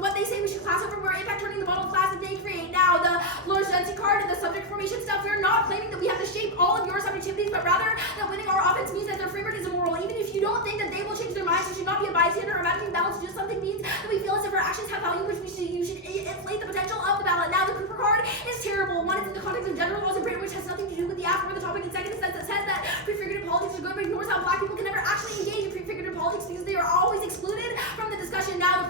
what they say we should class over where impact turning the model of class that they create. Now, the Lorentz card and the subject formation stuff, we're not claiming that we have to shape all of your subjectivities, but rather that winning our offense means that their framework is immoral. Even if you don't think that they will change their minds, you should not be a bias hater or imagining balance to do something means that we feel as if our actions have value, which you should inflate the potential of the ballot. Now, the Cooper card is terrible. One is in the context of general laws and brain, which has nothing to do with the app or the topic. And second is that says that prefigurative politics are good, but ignores how black people can never actually engage in prefigurative politics because they are always excluded from the discussion. Now, the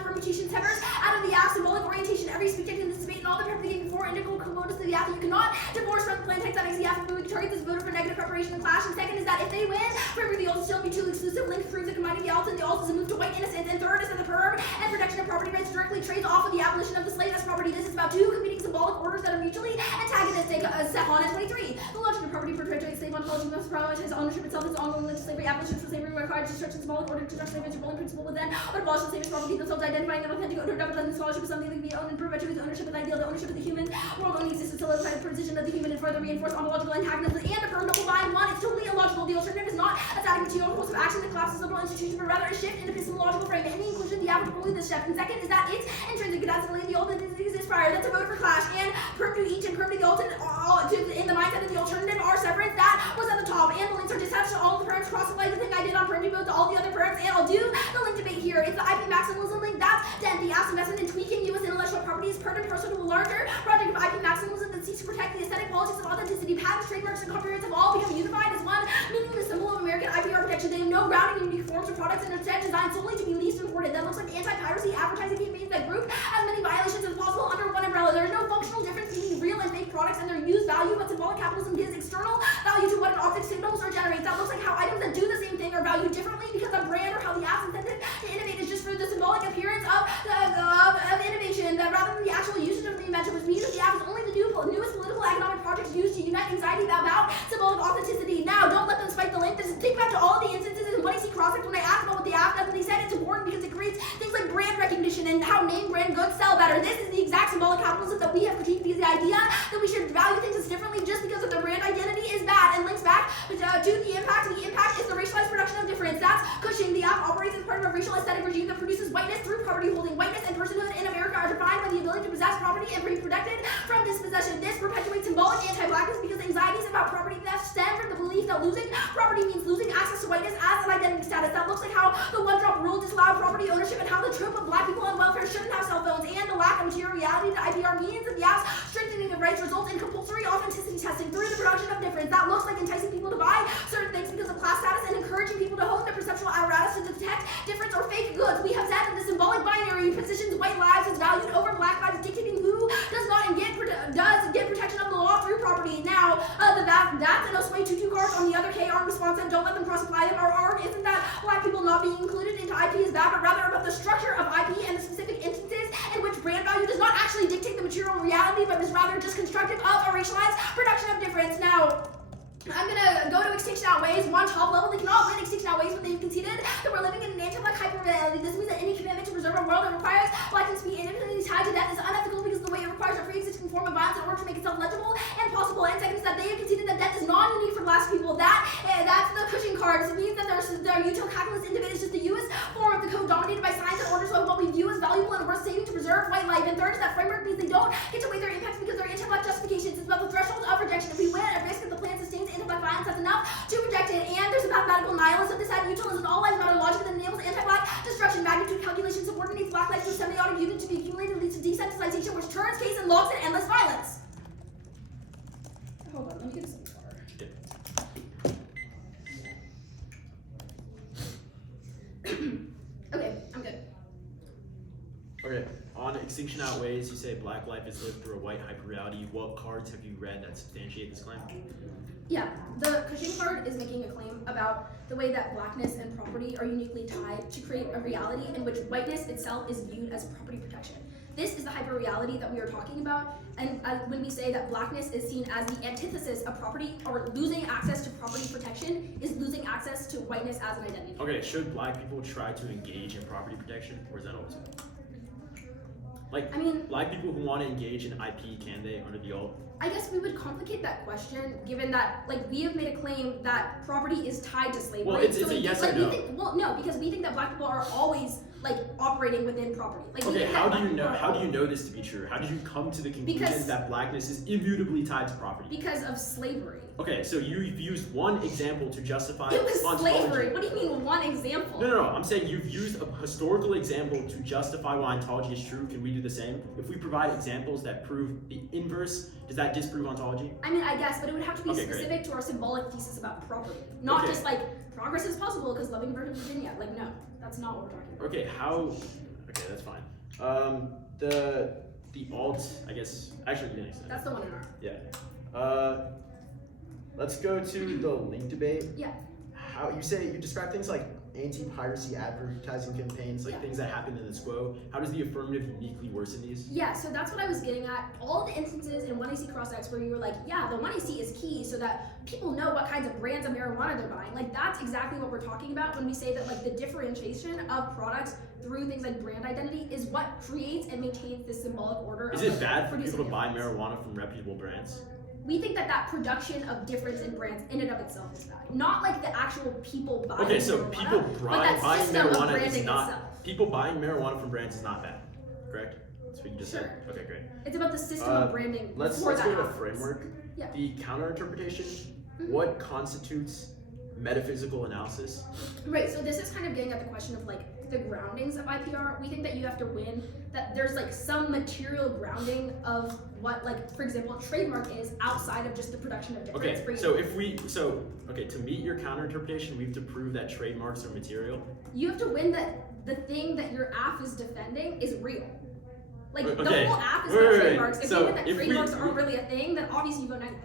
permutation severs out of the app symbolic orientation. Every speech in this debate and all the prep they gave before integral components of the app that you cannot divorce from the plan text that makes the app we can target this voter for negative preparation and clash. And second is that if they win, remember the alt is still mutually exclusive. Link proves that combining the alt and the alt is a move to white innocence. And third is that the perm and protection of property rights directly trades off of the abolition of the slave as property. This is about two competing symbolic orders that are mutually antagonistic. Stefan and 23. The logic of property perpetuates slave ontology most prioritize ownership itself as ongoing link to slavery. Abolition for slavery requires destruction symbolic order to construct slavery as a ruling principle within, but abolish the slave's property themselves identifying an authentic owner, representing scholarship as something that can be owned and perpetuates ownership as ideal. The ownership of the human world only exists to solidify the position of the human and further reinforce ontological antagonism and affirm double bind. One, it's totally illogical. The alternative is not a static material course of action that collapses liberal institutions, but rather a shift in epistemological frame. Any inclusion of the app would only this shift. And second is that it's intrinsic. That's the old that exists prior. That's a vote for clash. And perm to each and perm to the alternate in the mindset of the alternative are separate. That was at the top. And the links are dispatched to all the perms. Cross-apply the thing I did on perm to both to all the other perms. And I'll do the link debate here. It's the IP maximalism link. That's then the ass investment in tweaking U.S. intellectual property is pertinent personal to a larger project of IP maximalism that seeks to protect the aesthetic politics of authenticity. Patents, trademarks, and copyrights have all become unified as one meaningless symbol of American IPR protection. They have no grounding in unique forms or products and are instead designed solely to be least imported. That looks like anti-piracy advertising campaigns that group as many violations as possible under one umbrella. There is no functional difference between real and fake products and their use value, but symbolic capitalism gives external value to what an object signals or generates. That looks like how items that do the same thing are valued differently because a brand or how the app's intended to innovate is just for the symbolic appearance of innovation, that rather than the actual usage of the invention, which means that the app is only the newest political economic projects used to unite anxiety about symbolic authenticity. Now, don't let them spike the link. Think back to all of the instances in what I see cross-checked when I asked about what the app does, and they said it's important because it creates things like brand recognition and how name brand goods sell better. This is the exact symbolic capitalism that we have critiqued because the idea that we should value things differently just because of their brand identity is bad and links back to the impact. The impact is the racialized production of difference. That's Cushing. The app operates as part of a racial aesthetic regime that produces whiteness through property holding. Whiteness and personhood in America are defined by the ability to possess property and be protected from dispossession. This perpetuates symbolic anti-blackness because anxieties about property theft stem from the belief that losing property means losing access to whiteness as an identity status. That looks like how the one-drop rule disallowed property ownership and how the trope of black people on welfare shouldn't have cell phones, and the lack of material reality that IPR means of the apps strengthening of rights results in compulsory authenticity testing through the production of difference. That looks like enticing people to buy certain things because of class status and encouraging people to hone their perceptual apparatus to detect difference or fake goods. We have said that the symbolic binary positions white lives as valued over black lives, dictating who does not and does get protection of the law through property. Now, that's and Osway tutu cards on the other K aren't responsive. Don't let them cross-apply them. Our art isn't that black people not being included into IP is bad, but rather about the structure of IP and the specific instances in which brand value does not actually dictate the material reality, but is rather just constructive of a racialized production of difference. Now, I'm gonna go to Extinction Outweighs. One top level, they cannot win Extinction Outweighs, but they've conceded that we're living in an anti-black hyper-reality. This means that any commitment to preserve a world that requires blackness to be independently tied to death is unethical because of the way it requires a pre-existing form of violence in order to make itself legible and possible. And second is that they have conceded that death is non-unique for black people. That's the Cushing card. It means that their util calculus individ is just the US form of the code dominated by science and orders of what we view as valuable and worth saving to preserve white life. And third is that framework means they don't get to weigh their impacts because they're anti-black justifications. It's about the threshold of rejection. If we win at risk that the plan sustains anti-black violence, that's enough to reject it. And there's a mathematical nihilism. This had util is an all lives matter logic that enables anti-black destruction. Magnitude calculation subordinates black life to a semiotic unit to be accumulated, leads to desensitization, which turns case and logs in endless violence. Hold on, let me get some water. Okay, I'm good. Okay, on Extinction Outweighs, you say black life is lived through a white hyperreality. What cards have you read that substantiate this claim? Yeah, the Cushing card is making a claim about the way that blackness and property are uniquely tied to create a reality in which whiteness itself is viewed as property protection. This is the hyper-reality that we are talking about, and when we say that blackness is seen as the antithesis of property, or losing access to property protection is losing access to whiteness as an identity. Okay, should black people try to engage in property protection, or is that always bad? Like, I mean, black people who want to engage in IP, can they under the alt? I guess we would complicate that question, given that, like, we have made a claim that property is tied to slavery. Well, it's a yes or no. No, because we think that black people are always, like, operating within property. Like, Okay, how do you know this to be true? How did you come to the conclusion that blackness is immutably tied to property? Because of slavery. Okay, so you've used one example to justify It was ontology. slavery. What do you mean one example? No, I'm saying you've used a historical example to justify why ontology is true. Can we do the same? If we provide examples that prove the inverse, does that disprove ontology? I mean, I guess, but it would have to be Okay, specific to our symbolic thesis about property. Not just like, progress is possible because loving Virginia. Like, no, that's not what we're talking about. Okay, that's fine. The alt, I guess, actually, you didn't say that. That's the one in our. Yeah. Let's go to the link debate. Yeah. How you describe things like anti-piracy advertising campaigns, like things that happen in the SQO. How does the affirmative uniquely worsen these? Yeah, so that's what I was getting at. All the instances in 1AC Cross-X where you were like, yeah, the 1AC is key so that people know what kinds of brands of marijuana they're buying. Like, that's exactly what we're talking about when we say that, like, the differentiation of products through things like brand identity is what creates and maintains this symbolic order. Is it bad for people to buy marijuana from reputable brands? We think that production of difference in brands in and of itself is bad. Not like the actual people buying Okay, so marijuana, people buying marijuana is not itself. people buying marijuana from brands is not bad, correct? That's what you just said. Okay, great. It's about the system of branding. Let's before go that to the happens. framework. Yeah. The counter-interpretation. What constitutes metaphysical analysis? Right, so this is kind of getting at the question of like the groundings of IPR. We think that you have to win, that there's like some material grounding of what, like, for example, a trademark is outside of just the production of difference. Okay, to meet your counter-interpretation, we have to prove that trademarks are material. You have to win that the thing that your app is defending is real. Like, the Okay. whole app is Wait, about wait, trademarks. If so you win that if we- trademarks aren't really a thing, then obviously you go negative.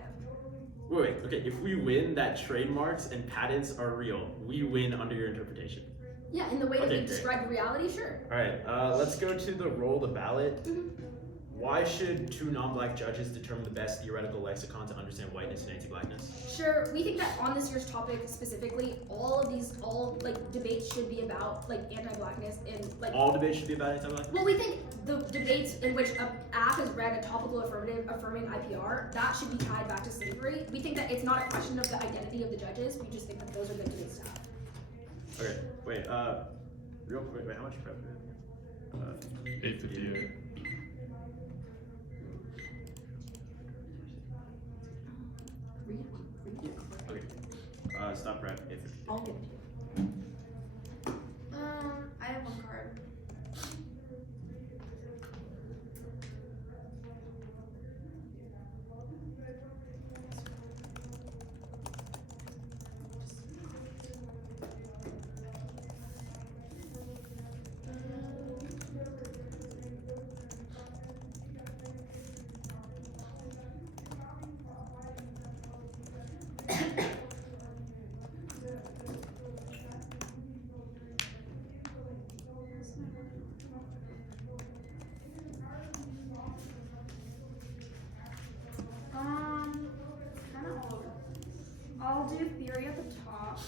Wait, okay, if we win that trademarks and patents are real, we win under your interpretation. Yeah, in the way that Okay, we great. describe reality, sure. Alright, let's go to the roll the ballot. Mhm. Why should two non-black judges determine the best theoretical lexicon to understand whiteness and anti-blackness? Sure, we think that on this year's topic specifically, all like debates should be about like anti-blackness and like. All debates should be about anti-blackness? Well, we think the debates in which an app has read a topical affirmative affirming IPR, that should be tied back to slavery. We think that it's not a question of the identity of the judges. We just think that those are good debates to have. Okay, wait, Real quick, wait, how much prep do we have? 858. Okay. Stop prep. 850. I'll give it to you. I have one card. Kind of all over. I'll do theory at the top.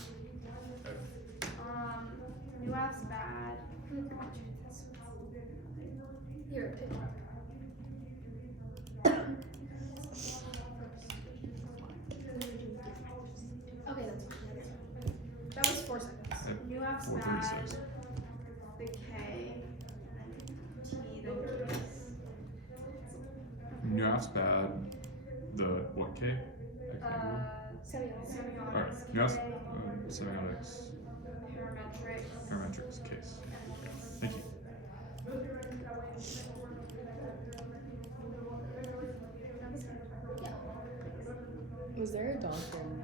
New app's bad. Here, pick one. Okay, that's fine. That was 4 seconds. New app's bad. 436. The K. And then T. Then X. Nuaf's bad. The what K? Semiotics. Alright, Nuaf's semiotics, Parametrics. parametrics, case. Thank you. Was there a doctrine?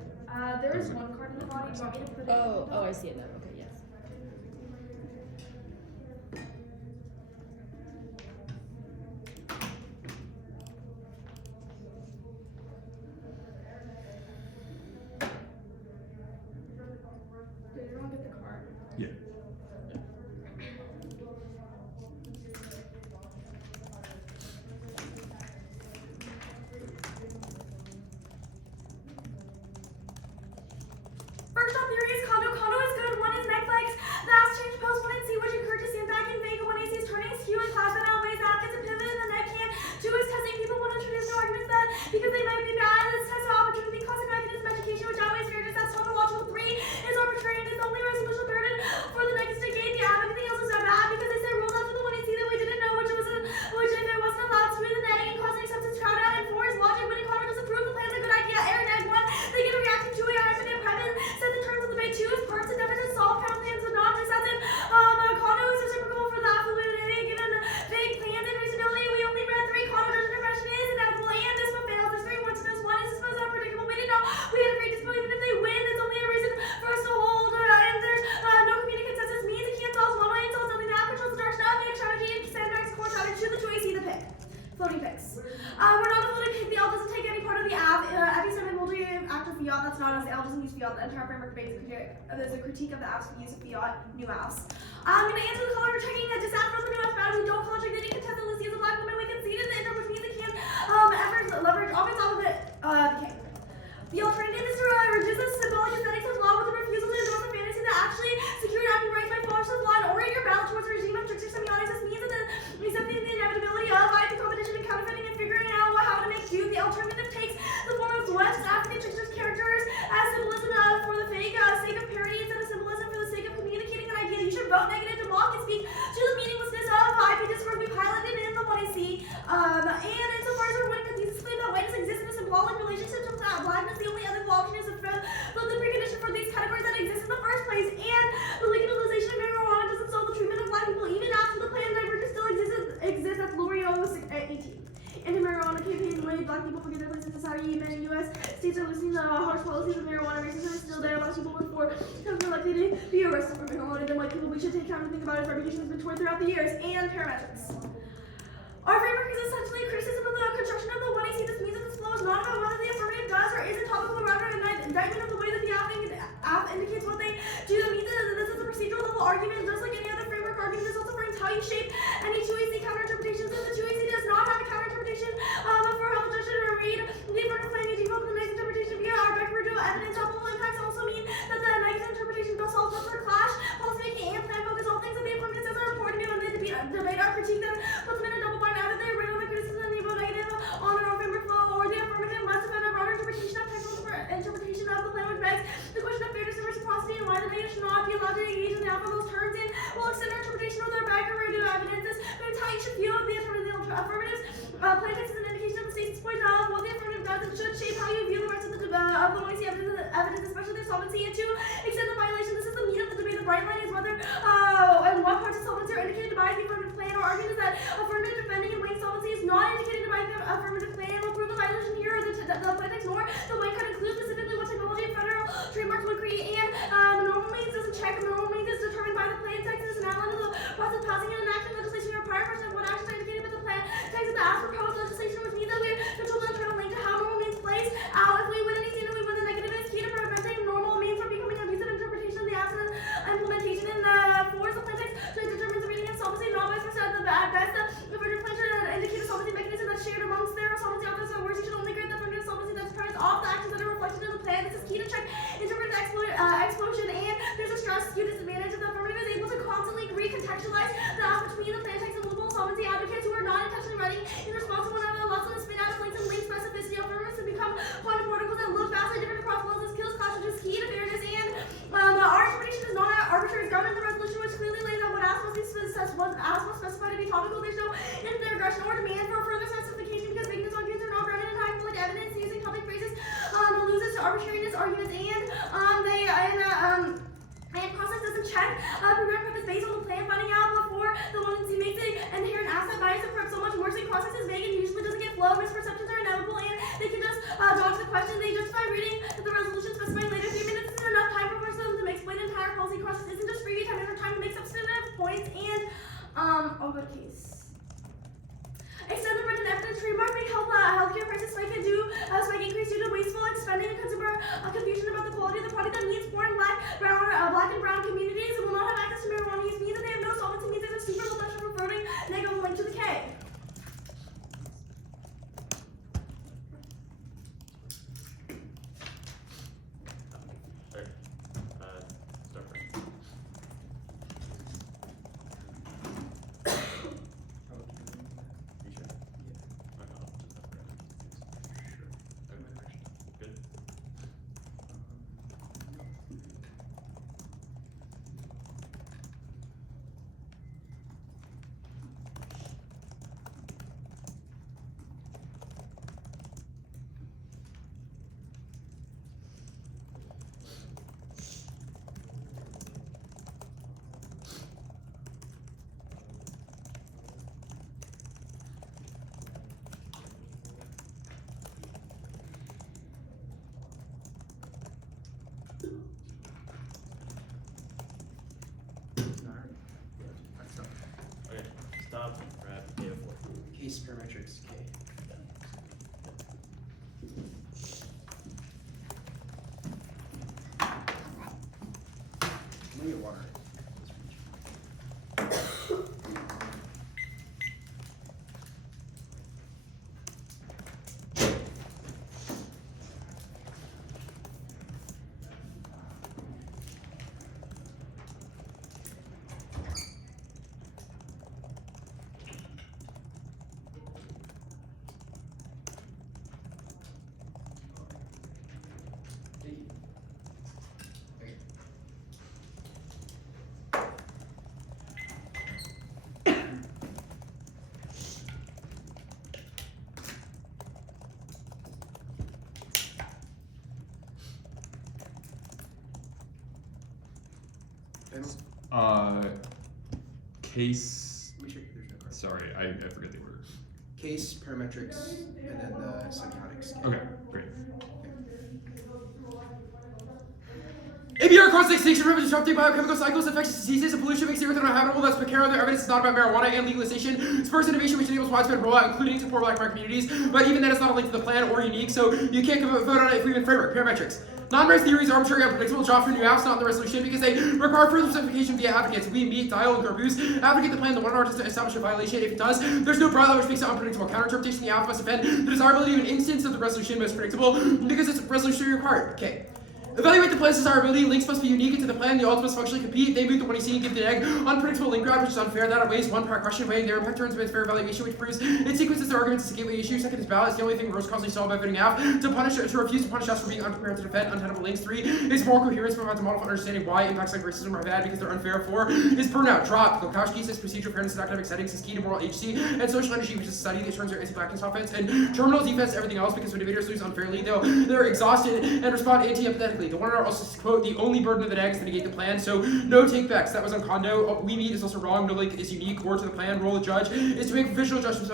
There is one card in the body. Do you want me to put it? Oh, I see it now. Okay, yes. Did everyone get the card? Yeah. First off, theory is condo. Condo is good. One is Netflix. The ass change post. One is C, which encourages sandbag and Vega. One AC is turning skew and class that outweighs that gets a pivot in the neck can. Two is testing people. One introduces no arguments that because they might be bad. It's test of opportunity, classic mechanism, education, which outweighs fairness. That's total logical. Three is arbitrary and is the only resolution burden for the next decade. The everything else is so bad because they say rules after the one AC that we didn't know, which if it wasn't allowed to be the netting and causing acceptance crowd out. And four is logic. Winning condo doesn't prove the plan's a good idea. Aaron egg one. They get a reaction to AI and premise. Set the terms of the debate. Two is parts and deficits. Solve pound plans and not just as in condo is reciprocal for the fluidity given the vague plans and reasonability. We only read three. Condo judgment impression is inevitable and this one fails. There's three ones to this one is supposed unpredictable. We didn't know we had a great dispute. Even if they win, it's only a reason for us to hold. And there's no community consensus means it can't solve one way until something that controls the dark stuff. The strategy and sandbags core strategy. Choose the two AC the pick. Floating picks. We're not a floating pick. The L doesn't take any part of the app. Epistemic multi active fiat. That's not us. The L doesn't use fiat. The entire framework debates there's a critique of the app's use of fiat. New apps. I'm gonna answer the color checking that disaster from the new apps bad. We don't color check. They didn't contest the Lucy as a black woman. We conceded the inter, which means it can't ever leverage off its off of it. The K. The alternative is to reduce the symbolic aesthetics of law with the refusal to endorse a fantasy that actually secured acting rights by force of law and orient your ballot towards a regime of trickster semiotics. This means that accepting the inevitability of IP competition and counterfeiting and figuring out how to make do. The alternative takes the form of West African tricksters characters as symbolism for the sake of parody instead of symbolism for the sake of communicating an idea. You should vote negative to mock and speak to the meaninglessness of IP discourse. We piloted in the 1AC. And insofar as we're winning the thesis claim that whiteness exists in a symbolic relationship to blackness, the only other option is to fill the precondition for these categories that exist in the first place. And the legalization of marijuana doesn't solve the treatment of black people even after the plan divergence still exists. That's L'Oreal 18. Anti-marijuana campaigns made black people forget their place in society. Many U.S. states are listening to harsh policies of marijuana. Racism is still there. Black people with four times more likely to be arrested for marijuana than white people. We should take time to think about its reputation has been torn throughout the years. And parametrics. Our framework is essentially a criticism of the construction of the 1AC. This means that this flow is not about whether the affirmative does or isn't topical, but rather an indictment of the way that the app indicates what they do. That means that this is a procedural level argument, just like any other framework argument. This also brings how you shape any 2AC counterinterpretations. If the 2AC does not have a counterinterpretation for how the judge should read the affirmative claim, you default to the next interpretation via our Beck-Verdot evidence. Helpful impacts also mean that the negative interpretation does solve both for clash, policymaking, and plan focus. All things that the affirmative says are important to me when they debate our critique that puts them in a double bind. Either they bring on the criticism and they vote negative on an affirmative flow, or the affirmative must defend a broader interpretation of technical interpretation of the plan, which begs the question of fairness and reciprocity and why the negative should not be allowed to engage in the alpha of those terms and will extend information or their background or evidences, but it's how you should view the affirmatives. Plain text is an indication of the state's point of what the affirmative does and should shape how you view the rest of the noisy evidence, especially their solvency. And to extend the violation, this is the meat of the debate. The bright line is whether and what parts of solvency are indicated by the affirmative claim. Our argument is that affirmative defending and weighing solvency is not indicated by the affirmative claim. We'll prove the violation here, or the plain text nor the weight card includes specifically what technology and federal trademarks would create, and the normal means doesn't check. The normal means is determined by the plain text and is an outline of the process of passing and enacting legislation or prior version of what actions are indicated by the plain text of the as proposed legislation, which means that we control the internal link to how normal means plays out. If we win any standard, we win the negative. Is key to preventing normal means from becoming abusive interpretation of the absent implementation in the force of plain text. So it determines the reading of solvency, not vice versa. At best, the affirmative claim should indicate a solvency mechanism that's shared amongst their solvency authors. So words, you should only grant the affirmative solvency that determines all the actions that are reflected in the plan. This is key to check interpret explosion, and there's a stress skew disadvantage if the affirmative is able to constantly recontextualize the ask between the plan text and multiple solvency advocates who are not intentionally writing in response to one another. Lots of the spin out of links and link specificity. Affirmatives to become quantum particles that look vastly different across levels of skills clash, which is key to fairness. And our interpretation is not arbitrary. It's governed in the resolution, which clearly lays out what ask must be specified to be topical. There's no intergression or demand for further specification because vagueness on are not grounded in hyperbolic evidence. Using topic phrases loses to arbitrariness arguments, and process doesn't check program purpose based on the plan finding out before the one who makes the inherent asset bias and prep so much worse. The process is vague and usually doesn't get flow. Misperceptions are inevitable, and they can just dodge the question. They justify reading the resolution specifying later. 3 minutes isn't enough time for them to explain the entire policy process. Isn't just free time after time to make substantive points. And I'll go to case. Extend the written evidence trademark make healthcare prices spike increase due to wasteful expending and consumer confusion about the quality of the product that means poor and black and brown communities will not have access to marijuana use means that they have no solvency means there's a super low pressure for voting negative link to the K. There. Start first. You sure? Yeah. Okay, I'll just have Brad. Sure. Okay. Good. Okay, stop, grab data 4. Case parametrics, K. Let me get water. Case. Make sure there's no cards. Sorry, I forget the order. Case, parametrics, and then the semiotics. Okay, great. ABR causes extinction, rivers, disrupting biochemical cycles, infectious diseases, and pollution makes the earth uninhabitable. That's Picaro. The evidence is not about marijuana and legalization. Spurs innovation, which enables widespread rollout, including to poor black communities. But even then, it's not a link to the plan or unique, so you can't vote on it if we even framework. Parametrics. Non-race theories are arbitrary and unpredictable. Draw for new apps, not in the resolution, because they require further specification via advocates. We, meet, dial, and Corpus advocate the plan. The one artist to establish a violation. If it does, there's no broad which makes it unpredictable. Counter-interpretation, the app must offend the desirability of an instance of the resolution most predictable because it's resolution required. Okay. Evaluate the plan's desirability. Links must be unique to the plan. The odds must functionally compete. They move the 1EC and give the egg. Unpredictable link grab, which is unfair. That outweighs one prior question weighing their impact turns with fair evaluation, which proves it sequences their arguments as a gateway issue. Second is balance. The only thing Rose causally solved by voting half. To refuse to punish us for being unprepared to defend untenable links. 3 is moral coherence, provides a model for understanding why impacts like racism are bad because they're unfair. 4 is burnout. Drop. Lukowski says procedural fairness in academic settings is key to moral agency and social energy, which is a study that turns their anti-blackness offense and terminal defense to everything else because when debaters lose unfairly, they're exhausted and respond anti-empathetically. The one in our also quote, the only burden of the egg is to negate the plan, so no takebacks. That was on Kondo. We meet is also wrong. No link is unique or to the plan. Role of judge is to make provisional judgments.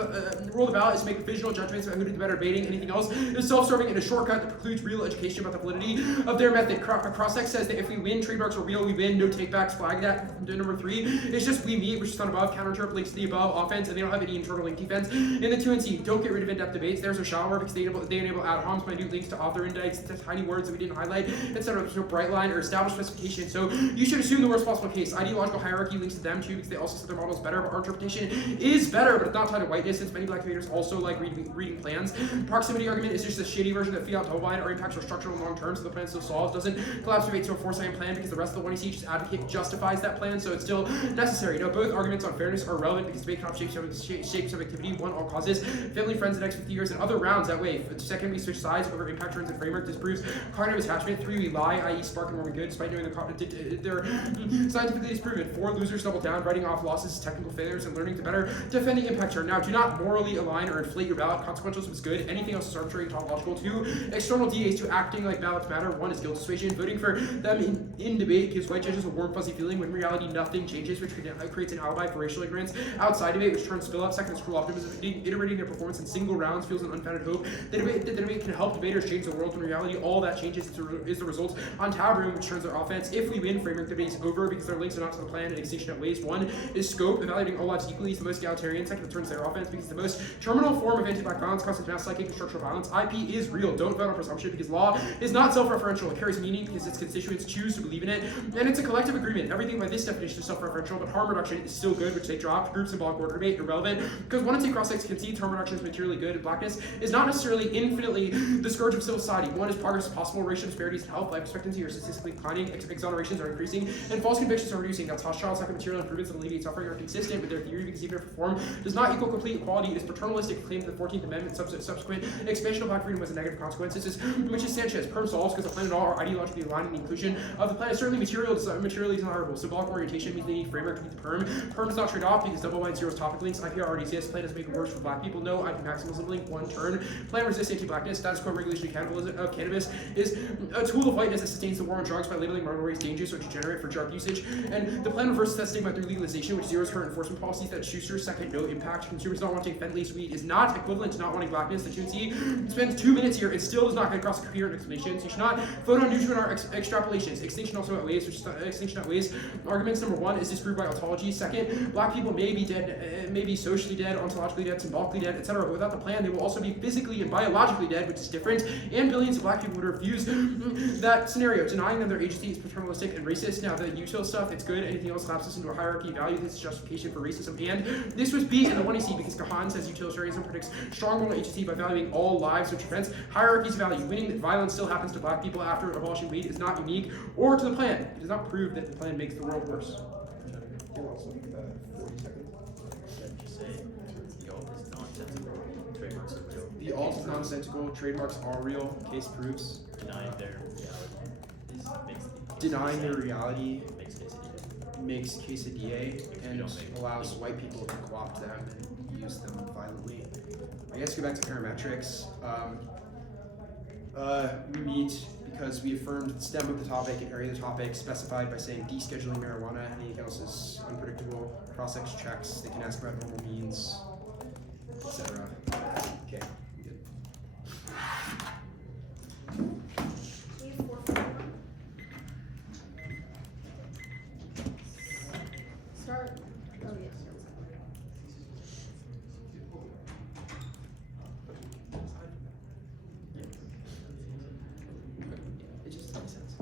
Role of the ballot is to make provisional judgments about who did the better debating. Anything else is self-serving and a shortcut that precludes real education about the validity of their method. Cross-X says that if we win, trademarks are real. We win. No takebacks. Flag that. Number 3 is just we meet, which is found above. Counter-interrupt links to the above offense, and they don't have any internal link defense. In the 2 and C, don't get rid of in-depth debates. There's a shower because they enable ad homs, minute links to author index, to tiny words that we didn't highlight, instead of a bright line or established specification. So you should assume the worst possible case. Ideological hierarchy links to them too because they also set their models better, but our interpretation is better, but it's not tied to whiteness since many black debaters also like reading plans. Proximity argument is just a shitty version of the fiat double bind. Our impacts are structural and long term, so the plan still solves. Doesn't collapse debate to a 4-second plan because the rest of the 1EC just advocate justifies that plan, so it's still necessary. No, both arguments on fairness are relevant because debate cannot shape subjectivity. One, all causes. Family, friends, the next 50 years, and other rounds that way. Second, we switch sides over impact turns and framework. Disproves cognitive attachment. 3, we lie, i.e. spark and Mormon good, despite knowing they're scientifically disproven. 4, losers double down, writing off losses, technical failures, and learning to better defend the impact turn. Now, do not morally align or inflate your ballot. Consequentialism is good. Anything else is arbitrary and tautological. 2, external DAs to acting like ballots matter. 1 is guilt dissuasion. Voting for them in debate gives white judges a warm, fuzzy feeling when in reality nothing changes, which creates an alibi for racial ignorance outside debate, which turns spill up. Second is cruel optimism. Iterating their performance in single rounds feels an unfounded hope. The debate can help debaters change the world when in reality all that changes is the result on tab room, which turns their offense. If we win, framework debate is over because their links are not to the plan and extinction at ways. 1 is scope. Evaluating all lives equally is the most egalitarian. Second, it turns their offense because the most terminal form of anti-black violence causes mass psychic and structural violence. IP is real. Don't vote on presumption because law is not self-referential. It carries meaning because its constituents choose to believe in it, and it's a collective agreement. Everything by this definition is self-referential, but harm reduction is still good, which they dropped. Group symbolic order debate irrelevant because 1 and 2 cross-sects concede harm reduction is materially good, and blackness is not necessarily infinitely the scourge of civil society. 1 is progress is possible. Racial disparities in health, life expectancy are statistically declining. Exonerations are increasing, and false convictions are reducing. That's Hochschild. Second, material improvements that alleviate suffering are consistent with their theory because even if reform does not equal complete equality, it is paternalistic claim to the 14th Amendment. Subsequent expansion of black freedom has a negative consequence. This is which is Sanchez. Perm solves because the plan and all are ideologically aligned, and the inclusion of the plan is certainly materially desirable. Symbolic orientation means they need framework to meet the perm. Perm does not trade off because double bind zeros topic links. IPR already exists. Plan does make it worse for black people. No IP maximalism link. 1 turn. Plan resists anti-blackness. Status quo regulation of cannabis is a tool of whiteness that sustains the war on drugs by labeling minorities dangerous or degenerate for drug usage. And the plan reverses that stigma through legalization, which zeros current enforcement policies that Schuster. Second, no impact. Consumers not wanting fentanyl weed is not equivalent to not wanting blackness. The 2C spends 2 minutes here and still does not get across a coherent explanation. So you should not vote on neutral in our extrapolations. Extinction also outweighs, which is extinction outweighs. Arguments number 1 is disproved by ontology. Second, black people may be dead, may be socially dead, ontologically dead, symbolically dead, etc. But without the plan, they will also be physically and biologically dead, which is different. And billions of black people would refuse that scenario. Denying them their agency is paternalistic and racist. Now, the util stuff, it's good. Anything else collapses into a hierarchy value. This is justification for racism. And this was B in the 1EC because Kahan says utilitarianism predicts strong moral agency by valuing all lives, which prevents hierarchies of value. Winning that violence still happens to black people after abolishing weed is not unique or to the plan. It does not prove that the plan makes the world worse. The alt is nonsensical. Trademarks are real. Case proofs. Denying their reality makes quesadilla and allows white people to co-opt them and use them violently. I guess go back to parametrics. We meet because we affirmed the stem of the topic and area of the topic specified by saying descheduling marijuana. Anything else is unpredictable. Cross-sex checks. They can ask about normal means, etc. Okay. Start. Oh yes. It just makes sense.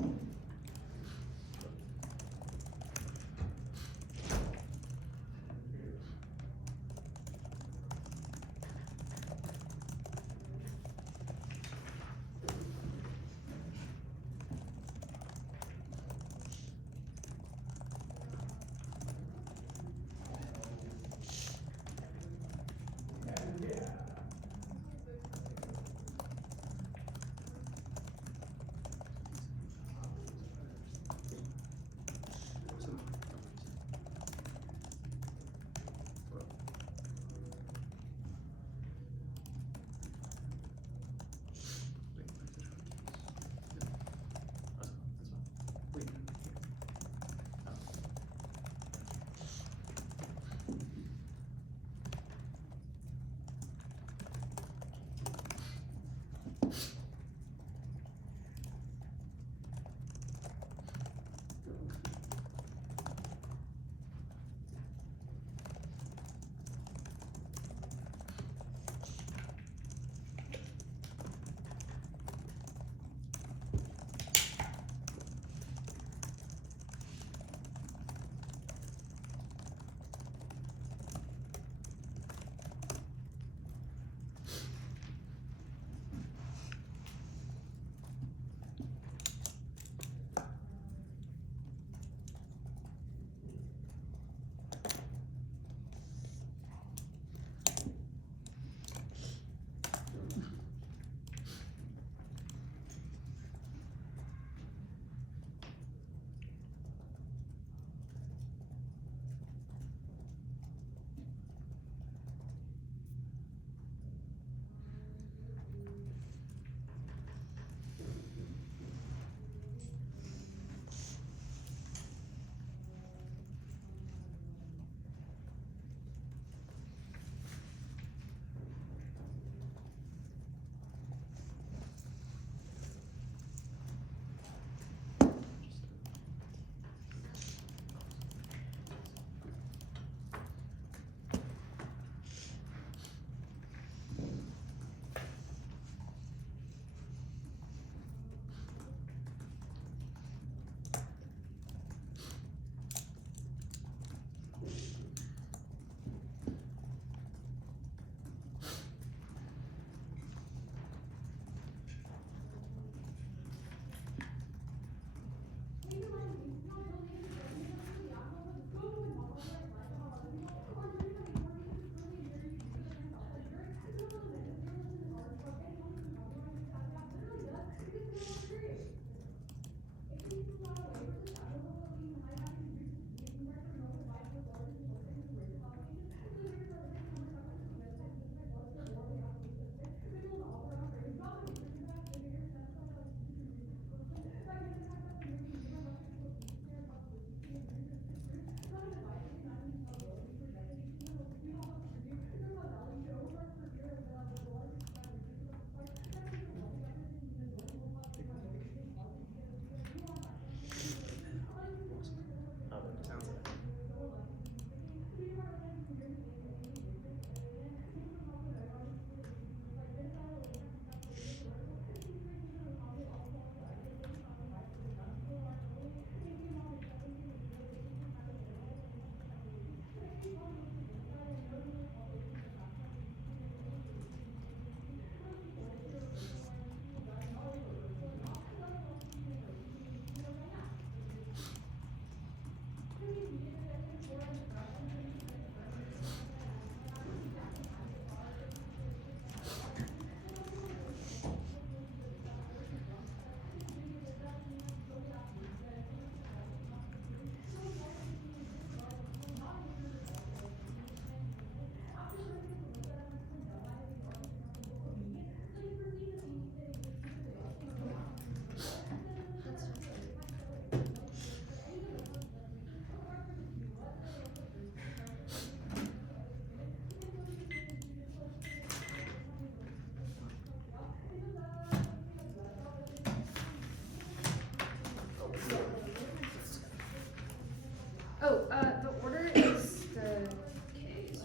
Oh, the order is the K's.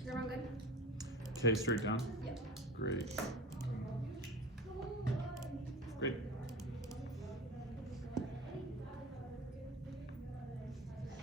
Is everyone good? K straight down? Yep. Great. Great.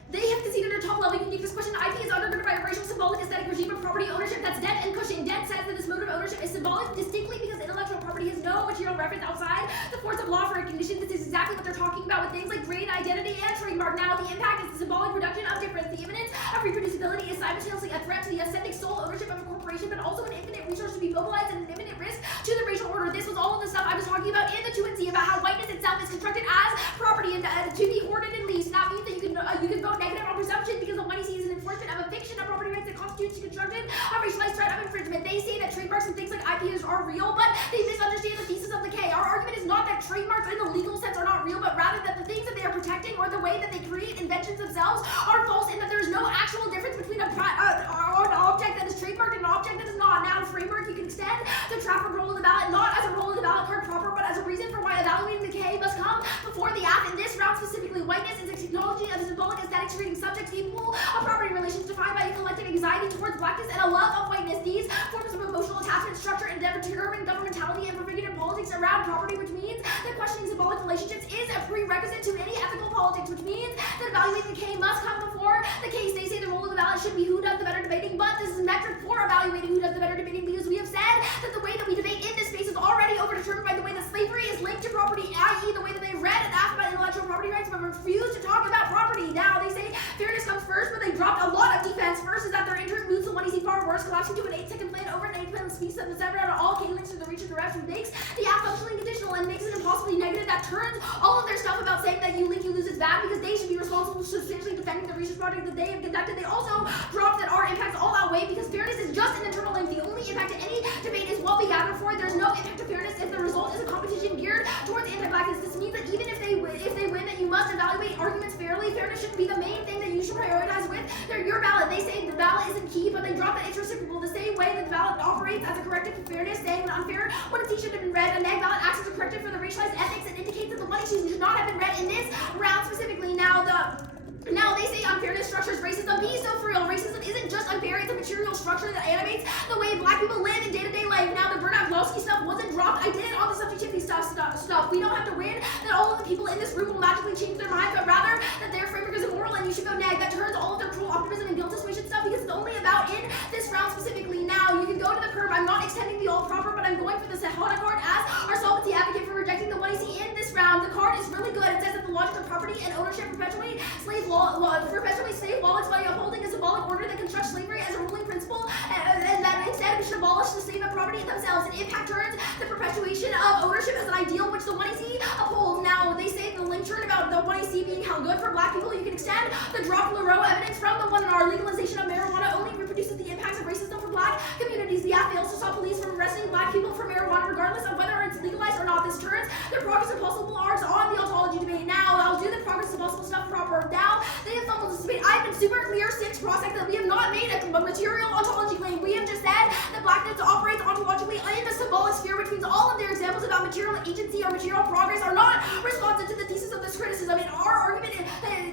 They have conceded their top level unique discussion. IP is undergirded by a racial symbolic aesthetic regime of property ownership that's dead and Cushing. Dead says that this mode of ownership is symbolic distinctly because intellectual property has no material reference outside the force of law for a condition. This is exactly what they're talking about with things like grade, identity, and trademark. Now, the impact is the symbolic reduction of difference. The imminence of reproducibility is simultaneously a threat to the aesthetic sole ownership of a corporation, but also an infinite resource to be mobilized and an imminent risk to the racial order. This was all of the stuff I was talking about in the 2&C about how whiteness itself is constructed as property and to be hoarded and leased. That means that you can vote negative on presumption because the money sees an enforcement of a fiction of property rights that constitutes constructed a racialized threat of infringement. They say that trademarks and things like IPs are real, but they misunderstand the thesis of the K. Our argument is not that trademarks in the legal sense are not real, but rather that the things that they are protecting or the way that they create inventions themselves are false, and that there is no actual difference between an object that is trademarked and an object that is not. Now, framework, you can extend the Trafford roll of the ballot not as a roll of the ballot card proper, but as a reason for why evaluating the K must come before the act. In this round specifically, whiteness is a technology of symbolic aesthetics creating subjects capable of property relations defined by a collective anxiety towards blackness and a love of whiteness. These forms of emotional attachment structure endeavor to determine governmentality and prefigured politics around property, which means that questioning symbolic relationships is a prerequisite to any ethical politics, which means that evaluating the K must come before the case. They say the role of the ballot should be who does the better debating, but this is a metric for evaluating who does the better debating because we have said that the way that we debate in this space is already overdetermined by the way that slavery is linked to property, i.e. the way that they've read and asked about intellectual property rights but refused to talk about property. Now, they say fairness comes first, but they dropped a lot of defense. First is that their interest moves the money see far worse, collapsing to an 8-second plan over an 8-plan speech that was severed out of all K links to the reach of the rest, which makes the app functionally conditional and makes it impossibly negative. That turns all of their stuff about saying that you link, you lose is bad because they should be responsible for substantially defending the research project that they have conducted. They also dropped that our impacts all outweigh because fairness is just an internal link. The only impact to any debate is what we gather for it. There's no impact to fairness if the result is a competition geared towards anti-blackness. This means that even if they win, that you must evaluate arguments fairly. Fairness shouldn't be the main thing that you should prioritize with your ballot. They say the ballot isn't key, but they drop that it's reciprocal. The same way that the ballot operates as a corrective for fairness, saying when unfair when a T should have been read, a neg ballot acts as a corrective for the racialized ethics and indicates that the money should not have been read in this round specifically. Now they say unfairness structures racism. Be so for real. Racism isn't just unfair, it's a material structure that animates the way black people live in day-to-day life. Now the Bernard-Lowski stuff wasn't dropped. I did it on the subjectivity stuff. We don't have to win that all of the people in this room will magically change their mind, but rather that their framework is immoral and you should go neg. That turns all of their cruel optimism and guilt dissuasion stuff because it's only about in this round specifically. Now you can go to the curve. I'm not extending the all proper, but I'm going for the Sahara card as our solvency advocate for rejecting the 1AC in this round. The card is really good. It says that the logic of property and ownership perpetuate slave wallets by upholding a symbolic order that constructs slavery as a ruling principle, and that instead we should abolish the slave of property themselves. An impact turns the perpetuation of ownership as an ideal which the 1AC upholds. Now they say the link turn about the 1AC being held good for black people. You can extend the drop Leroux evidence from the 1R. Legalization of marijuana only reproduces the impacts of racism for black communities. The act fails to stop police from arresting black people for marijuana regardless of whether it's legalized or not. This turns the progress of possible arcs on the ontology debate. Now I'll do the progress of possible stuff proper. Now they have fumbled this debate. I've been super clear since Prospect that we have not made a material ontology claim. We have just said that blackness operates ontologically in the symbolic sphere, which means all of their examples about material agency or material progress are not responsive to the thesis of this criticism. In our argument,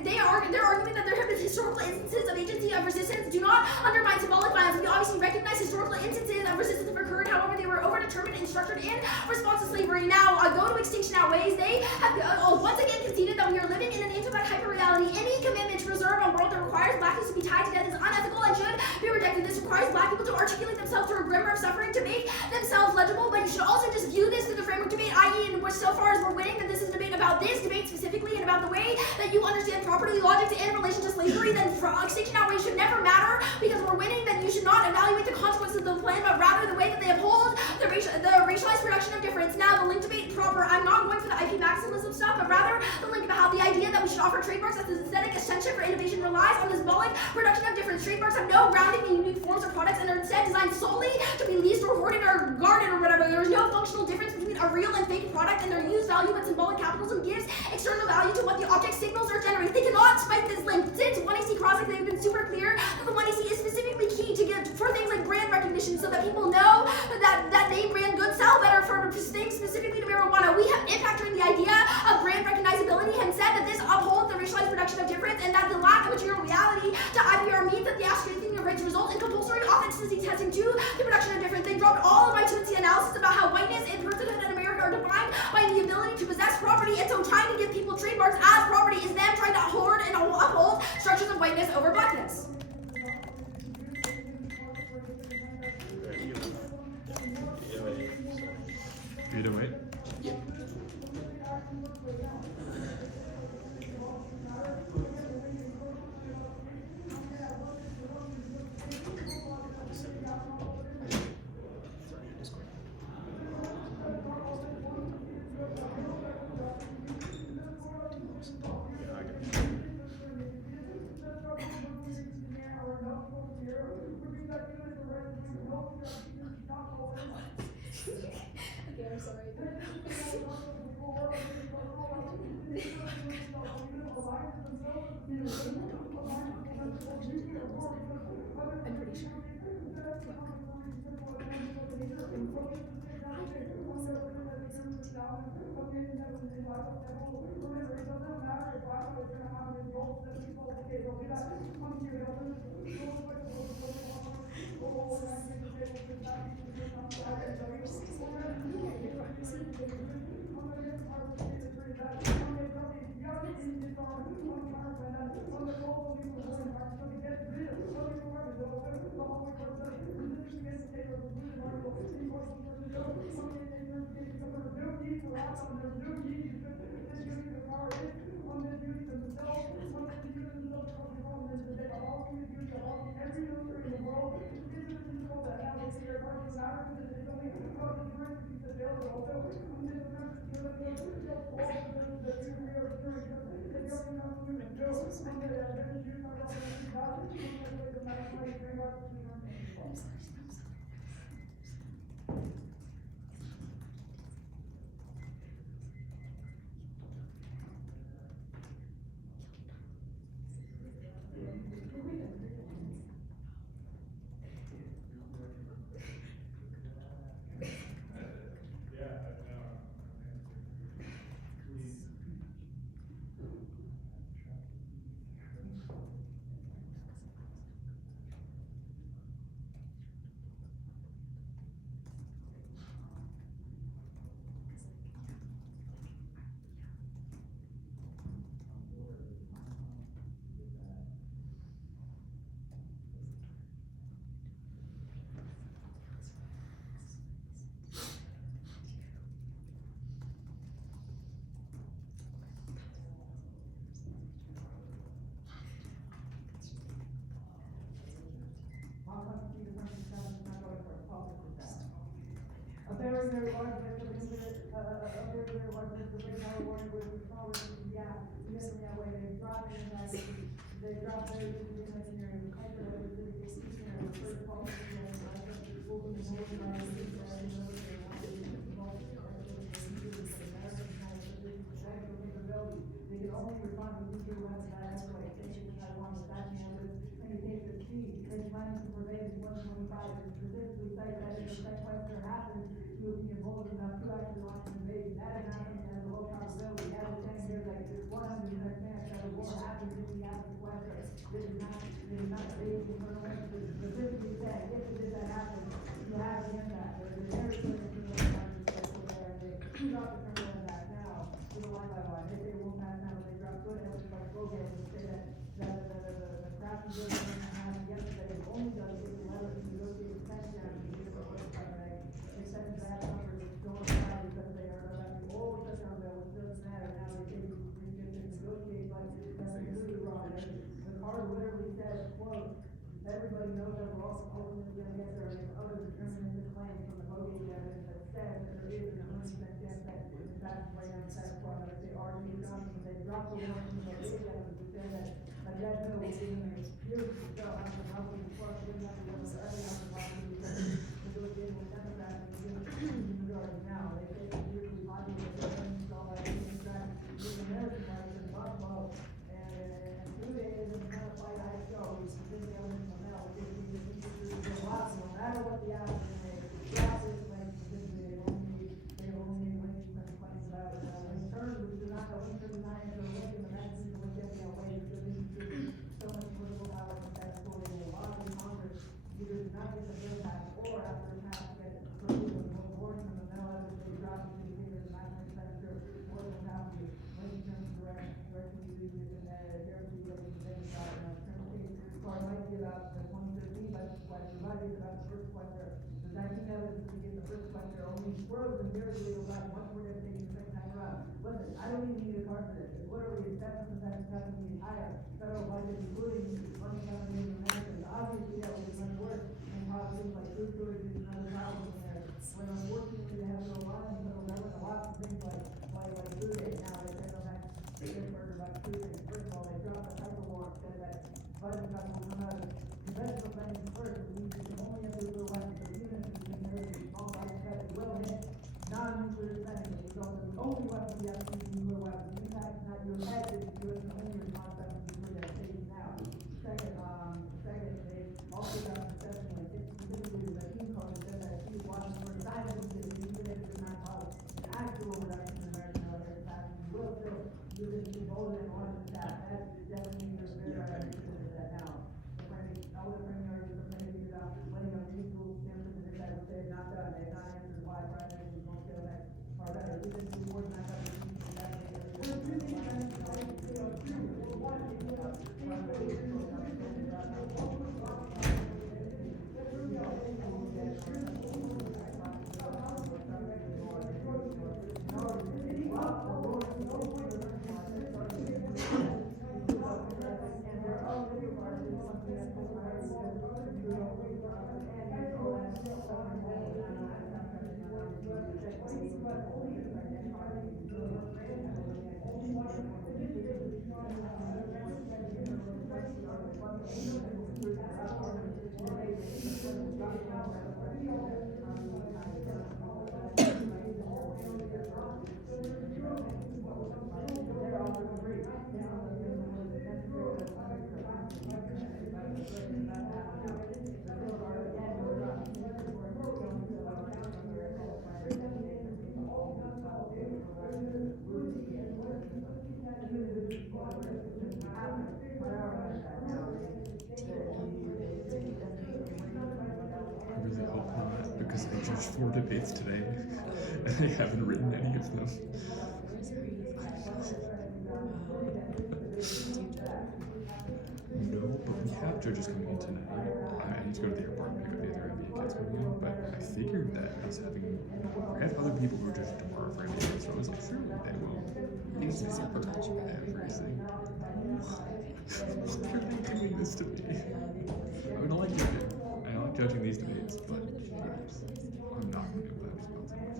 their argument that there have been historical instances of agency of resistance do not undermine symbolic violence. We obviously recognize historical instances of resistance have occurred, however, they were overdetermined and structured in response to slavery. Now, go to extinction outweighs. They have once again conceded that we are living in an anti-black hyper-reality. Any commitment to preserve a world that requires blackness to be tied to death is unethical and should be rejected. This requires black people to articulate themselves through a grammar of suffering to make themselves legible, but you should also just view this through the framework debate, i.e. in which so far as we're winning, that this is a debate about this debate specifically and about the way that you understand property logic in relation to slavery. Then extinction outweighs should never matter because we're winning. Then you should not evaluate the consequences of the plan, but rather the way that they uphold the racialized production of difference. Now the link debate proper, I'm not going for the IP maximalism stuff, but rather the link about how the idea that we should offer trademarks as an aesthetic extension for innovation relies on the symbolic production of difference. Trademarks have no grounding in unique forms or products and are instead designed solely to be leased or hoarded or guarded or whatever. There is no functional difference between a real and fake product and their use value, but symbolic capitalism gives external value to what the object signals or generates. They cannot spike this link. Since 1AC crossing, they've been super clear that the 1AC is specifically key to production of difference, and that the lack of material reality to IPR means that the strengthening of rights results in compulsory authenticity testing to the production of difference. They dropped all of my 2C analysis about how whiteness and personhood in America are defined by the ability to possess property, and so trying to give people trademarks as property is them trying to hoard and uphold structures of whiteness over blackness. Either way. Okay, I'm sorry. I'm pretty sure. I really hope not, because they judged 4 debates today, and they haven't written any of them. No, but we have judges coming in tonight. I need to go to the airport and pick up the other NBA kids coming in, but I figured that us having, we have other people who are judging tomorrow for NBA, so I was like, sure, they will. It's super everything. Why are they doing this to me? I mean, I like judging. I like judging these debates, but I'm not going to be able to have spell tonight.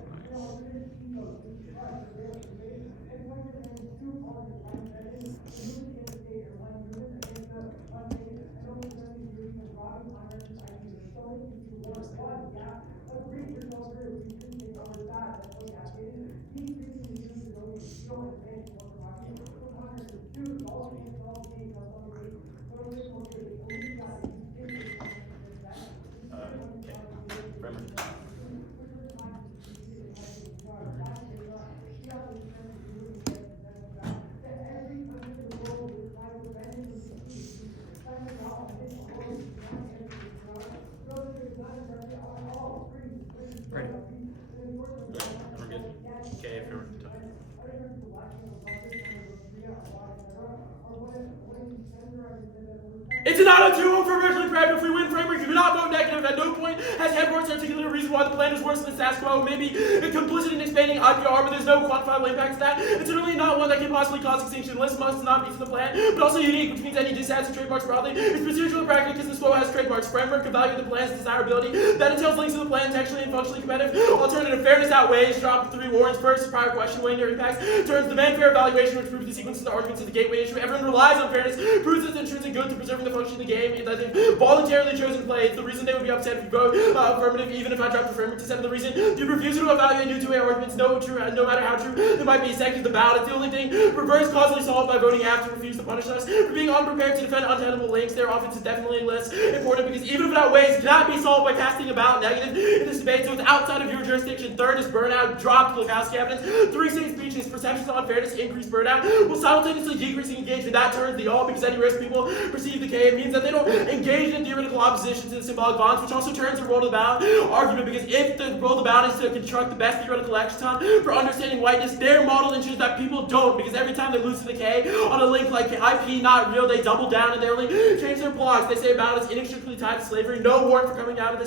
Ready? We're good. Okay, if you're It's an auto-2 for originally prep. If we win framework, we do not vote negative. At no point has Head-Royce articulated a reason why the plan is worse than the status quo. Maybe a complicit in expanding IPR, but there's no quantifiable impact to that. It's certainly not one that can possibly cause extinction. The list must not be for the plan, but also unique, which means any dissatisfaction of trademarks broadly is procedural practice because the SWO has trademarks. Framework evaluate the plan's desirability. That entails links to the plan textually and functionally competitive. Alternative fairness outweighs. Drop 3 warrants first. Prior question weighing their impacts. Turns demand fair evaluation, which proves the sequence of the arguments of the gateway issue. Everyone relies on fairness. Proves it's intrinsic good to preserving the function of the game. It doesn't voluntarily chosen to play. It's the reason they would be upset if you vote affirmative, even if I drop the framework to set of the reason. You refuse to evaluate new two-way arguments, no matter how true they might be second to the ballot. It's the only thing reverse causally solved by voting after refuse to punish us for being unprepared to defend untenable links. Their offense is definitely less important because even if it outweighs, it cannot be solved by casting a ballot negative in this debate, so it's outside of your jurisdiction. Third is burnout. Drop Lukowski evidence. 3 state speeches. Perceptions of unfairness increase burnout will simultaneously decreasing engagement. That turns the all because any risk people perceive decay. It means that they don't engage in theoretical opposition to the symbolic bonds, which also turns their role to the ballot. argument, because if the role about is to construct the best theoretical lexicon for understanding whiteness, their model ensures that people don't, because every time they lose to the K on a link like IP not real, they double down and they only change their blogs. They say about is inextricably tied to slavery. No warrant for coming out of the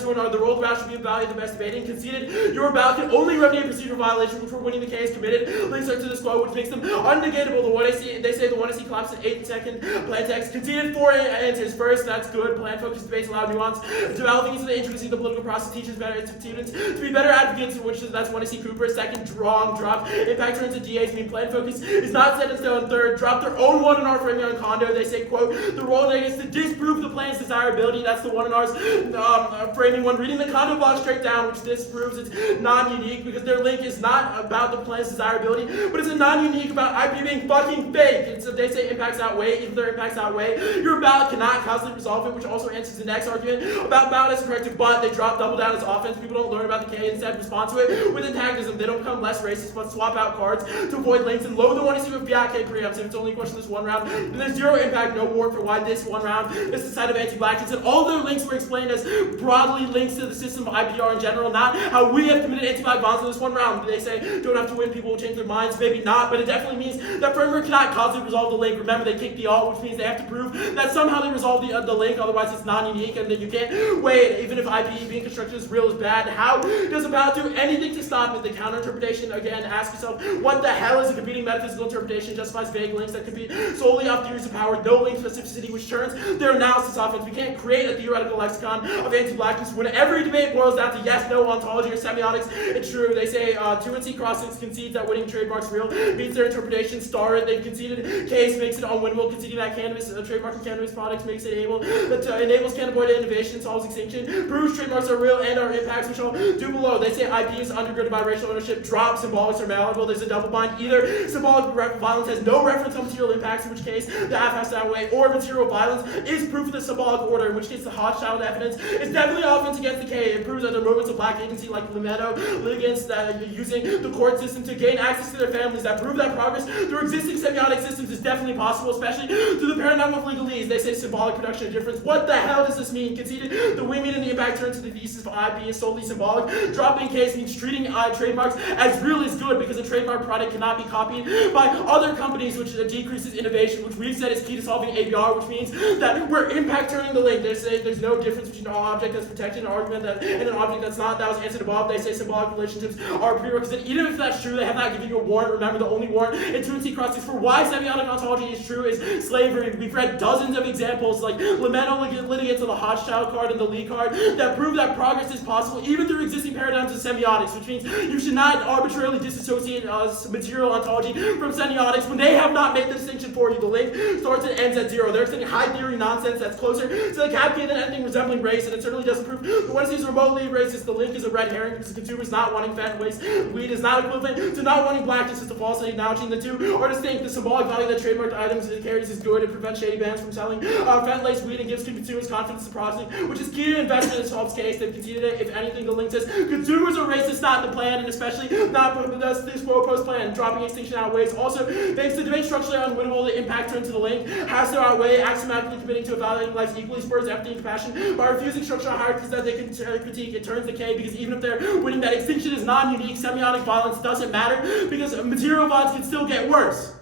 2 the role about should be evaluated the best debating. Conceded your about can only remedy a procedural violation before winning the case committed. Links are to this quote, which makes them unnegatable. The one I see, they say the one I see collapses in 8-second plan text. Conceded 4 answers. First, that's good. Plan focused debates allow nuance. Developing into the intricacy of the political process teaches better students to be better advocates, which is that's one I see Cooper. Second, wrong, drop. Impact turns to DAs mean plan focus is not set in stone. Third, drop their own 1R framing on condo. They say, quote, the role is to disprove the plan's desirability. That's the 1R's framing one. Reading the condo block straight down, which disproves it's non-unique because their link is not about the plan's desirability, but it's a non-unique about IP being fucking fake. And so they say impacts outweigh. If their impacts outweigh, your ballot cannot causally resolve it, which also answers the next argument about ballot as corrective, but they drop double down as offense. People don't learn about the K, instead respond to it with antagonism. They don't become less racist, but swap out cards to avoid links and load the one to see with Fiat K preempts. If it's only a question this one round, then there's zero impact, no warrant for why this one round is the side of anti-blackness. And all their links were explained as broadly links to the system of IPR in general, not how we have committed anti-black violence in this one round. They say don't have to win, people will change their minds. Maybe not, but it definitely means that framework cannot causally resolve the link. Remember, they kick the alt, which means they have to prove that somehow they resolve the link, otherwise it's non-unique, and that you can't wait. Even if IP being constructed as real is bad, how does about do anything to stop it? The counter-interpretation, again, ask yourself, what the hell is a competing metaphysical interpretation justifies vague links that could be solely off theories of power, no link specificity, which turns their analysis off. We can't create a theoretical lexicon of anti-blackness when every debate boils down to yes, no, ontology, or semiotics. It's true. They say 2NC Crossings concedes that winning trademarks real means their interpretation. Star it. They've conceded case makes it unwinnable, conceding that cannabis trademarking cannabis products makes it able that enables cannabinoid innovation, solves extinction, proves trademarks are real and our impacts, which I'll do below. They say IP is undergirded by racial ownership, drop symbolics are malleable. There's a double bind. Either symbolic violence has no reference on material impacts, in which case the F has to outweigh, or material violence is proof of the symbolic order, in which case the Hochschild evidence is definitely offense against the K. It proves that there are movements of black agency like Limeto, litigants that are using the court system to gain access to their families that prove that progress through existing semiotic systems is definitely possible, especially through the paradigm of legalese. They say symbolic production of difference. What the hell does this mean? Conceded the we mean and the impact turn to the thesis of IP is solely symbolic. Dropping case means treating trademarks as real is good because a trademark product cannot be copied by other companies, which decreases innovation, which we've said is key to solving ABR, which means that we're impact turning the link. They say there's no difference between an object that's protected and an argument that and an object that's not. That was answered above. They say symbolic relationships are a prerequisite. Even if that's true, they have not given you a warrant. Remember, the only warrant in 2NC Crossings for why semiotic ontology is true is slavery. We've read dozens of examples like Limeto litigants on the Hochschild card and the Lee card that prove that progress is possible even through existing paradigms of semiotics, which means you should not arbitrarily disassociate material ontology from semiotics when they have not made the distinction for you. The link starts and ends at zero. They're extending high theory nonsense that's closer to the Kapke than anything resembling race, and it certainly doesn't prove the one is remotely racist. The link is a red herring because the consumer is not wanting fat and waste. Weed is not equivalent to not wanting blackness. It's a falsely acknowledging the two are distinct. The symbolic value that trademarked items it carries is good. It prevents shady bands from selling fat-laced weed and gives consumers confidence in processing, which is key to investment in Swamp's case. They've conceded it. If anything, the link says consumers are racist, not in the plan, and especially not this proposed plan. Dropping extinction outweighs. Also, makes the debate structurally unwinnable. The impact turn to the link has to outweigh axiomatically committing to evaluating life equally, spurs empathy and compassion by refusing structural hierarchies that they can critique. It turns the K because even if they're winning, that extinction is non-unique. Semiotic violence doesn't matter because material violence can still get worse.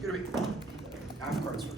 Gonna be. I have cards for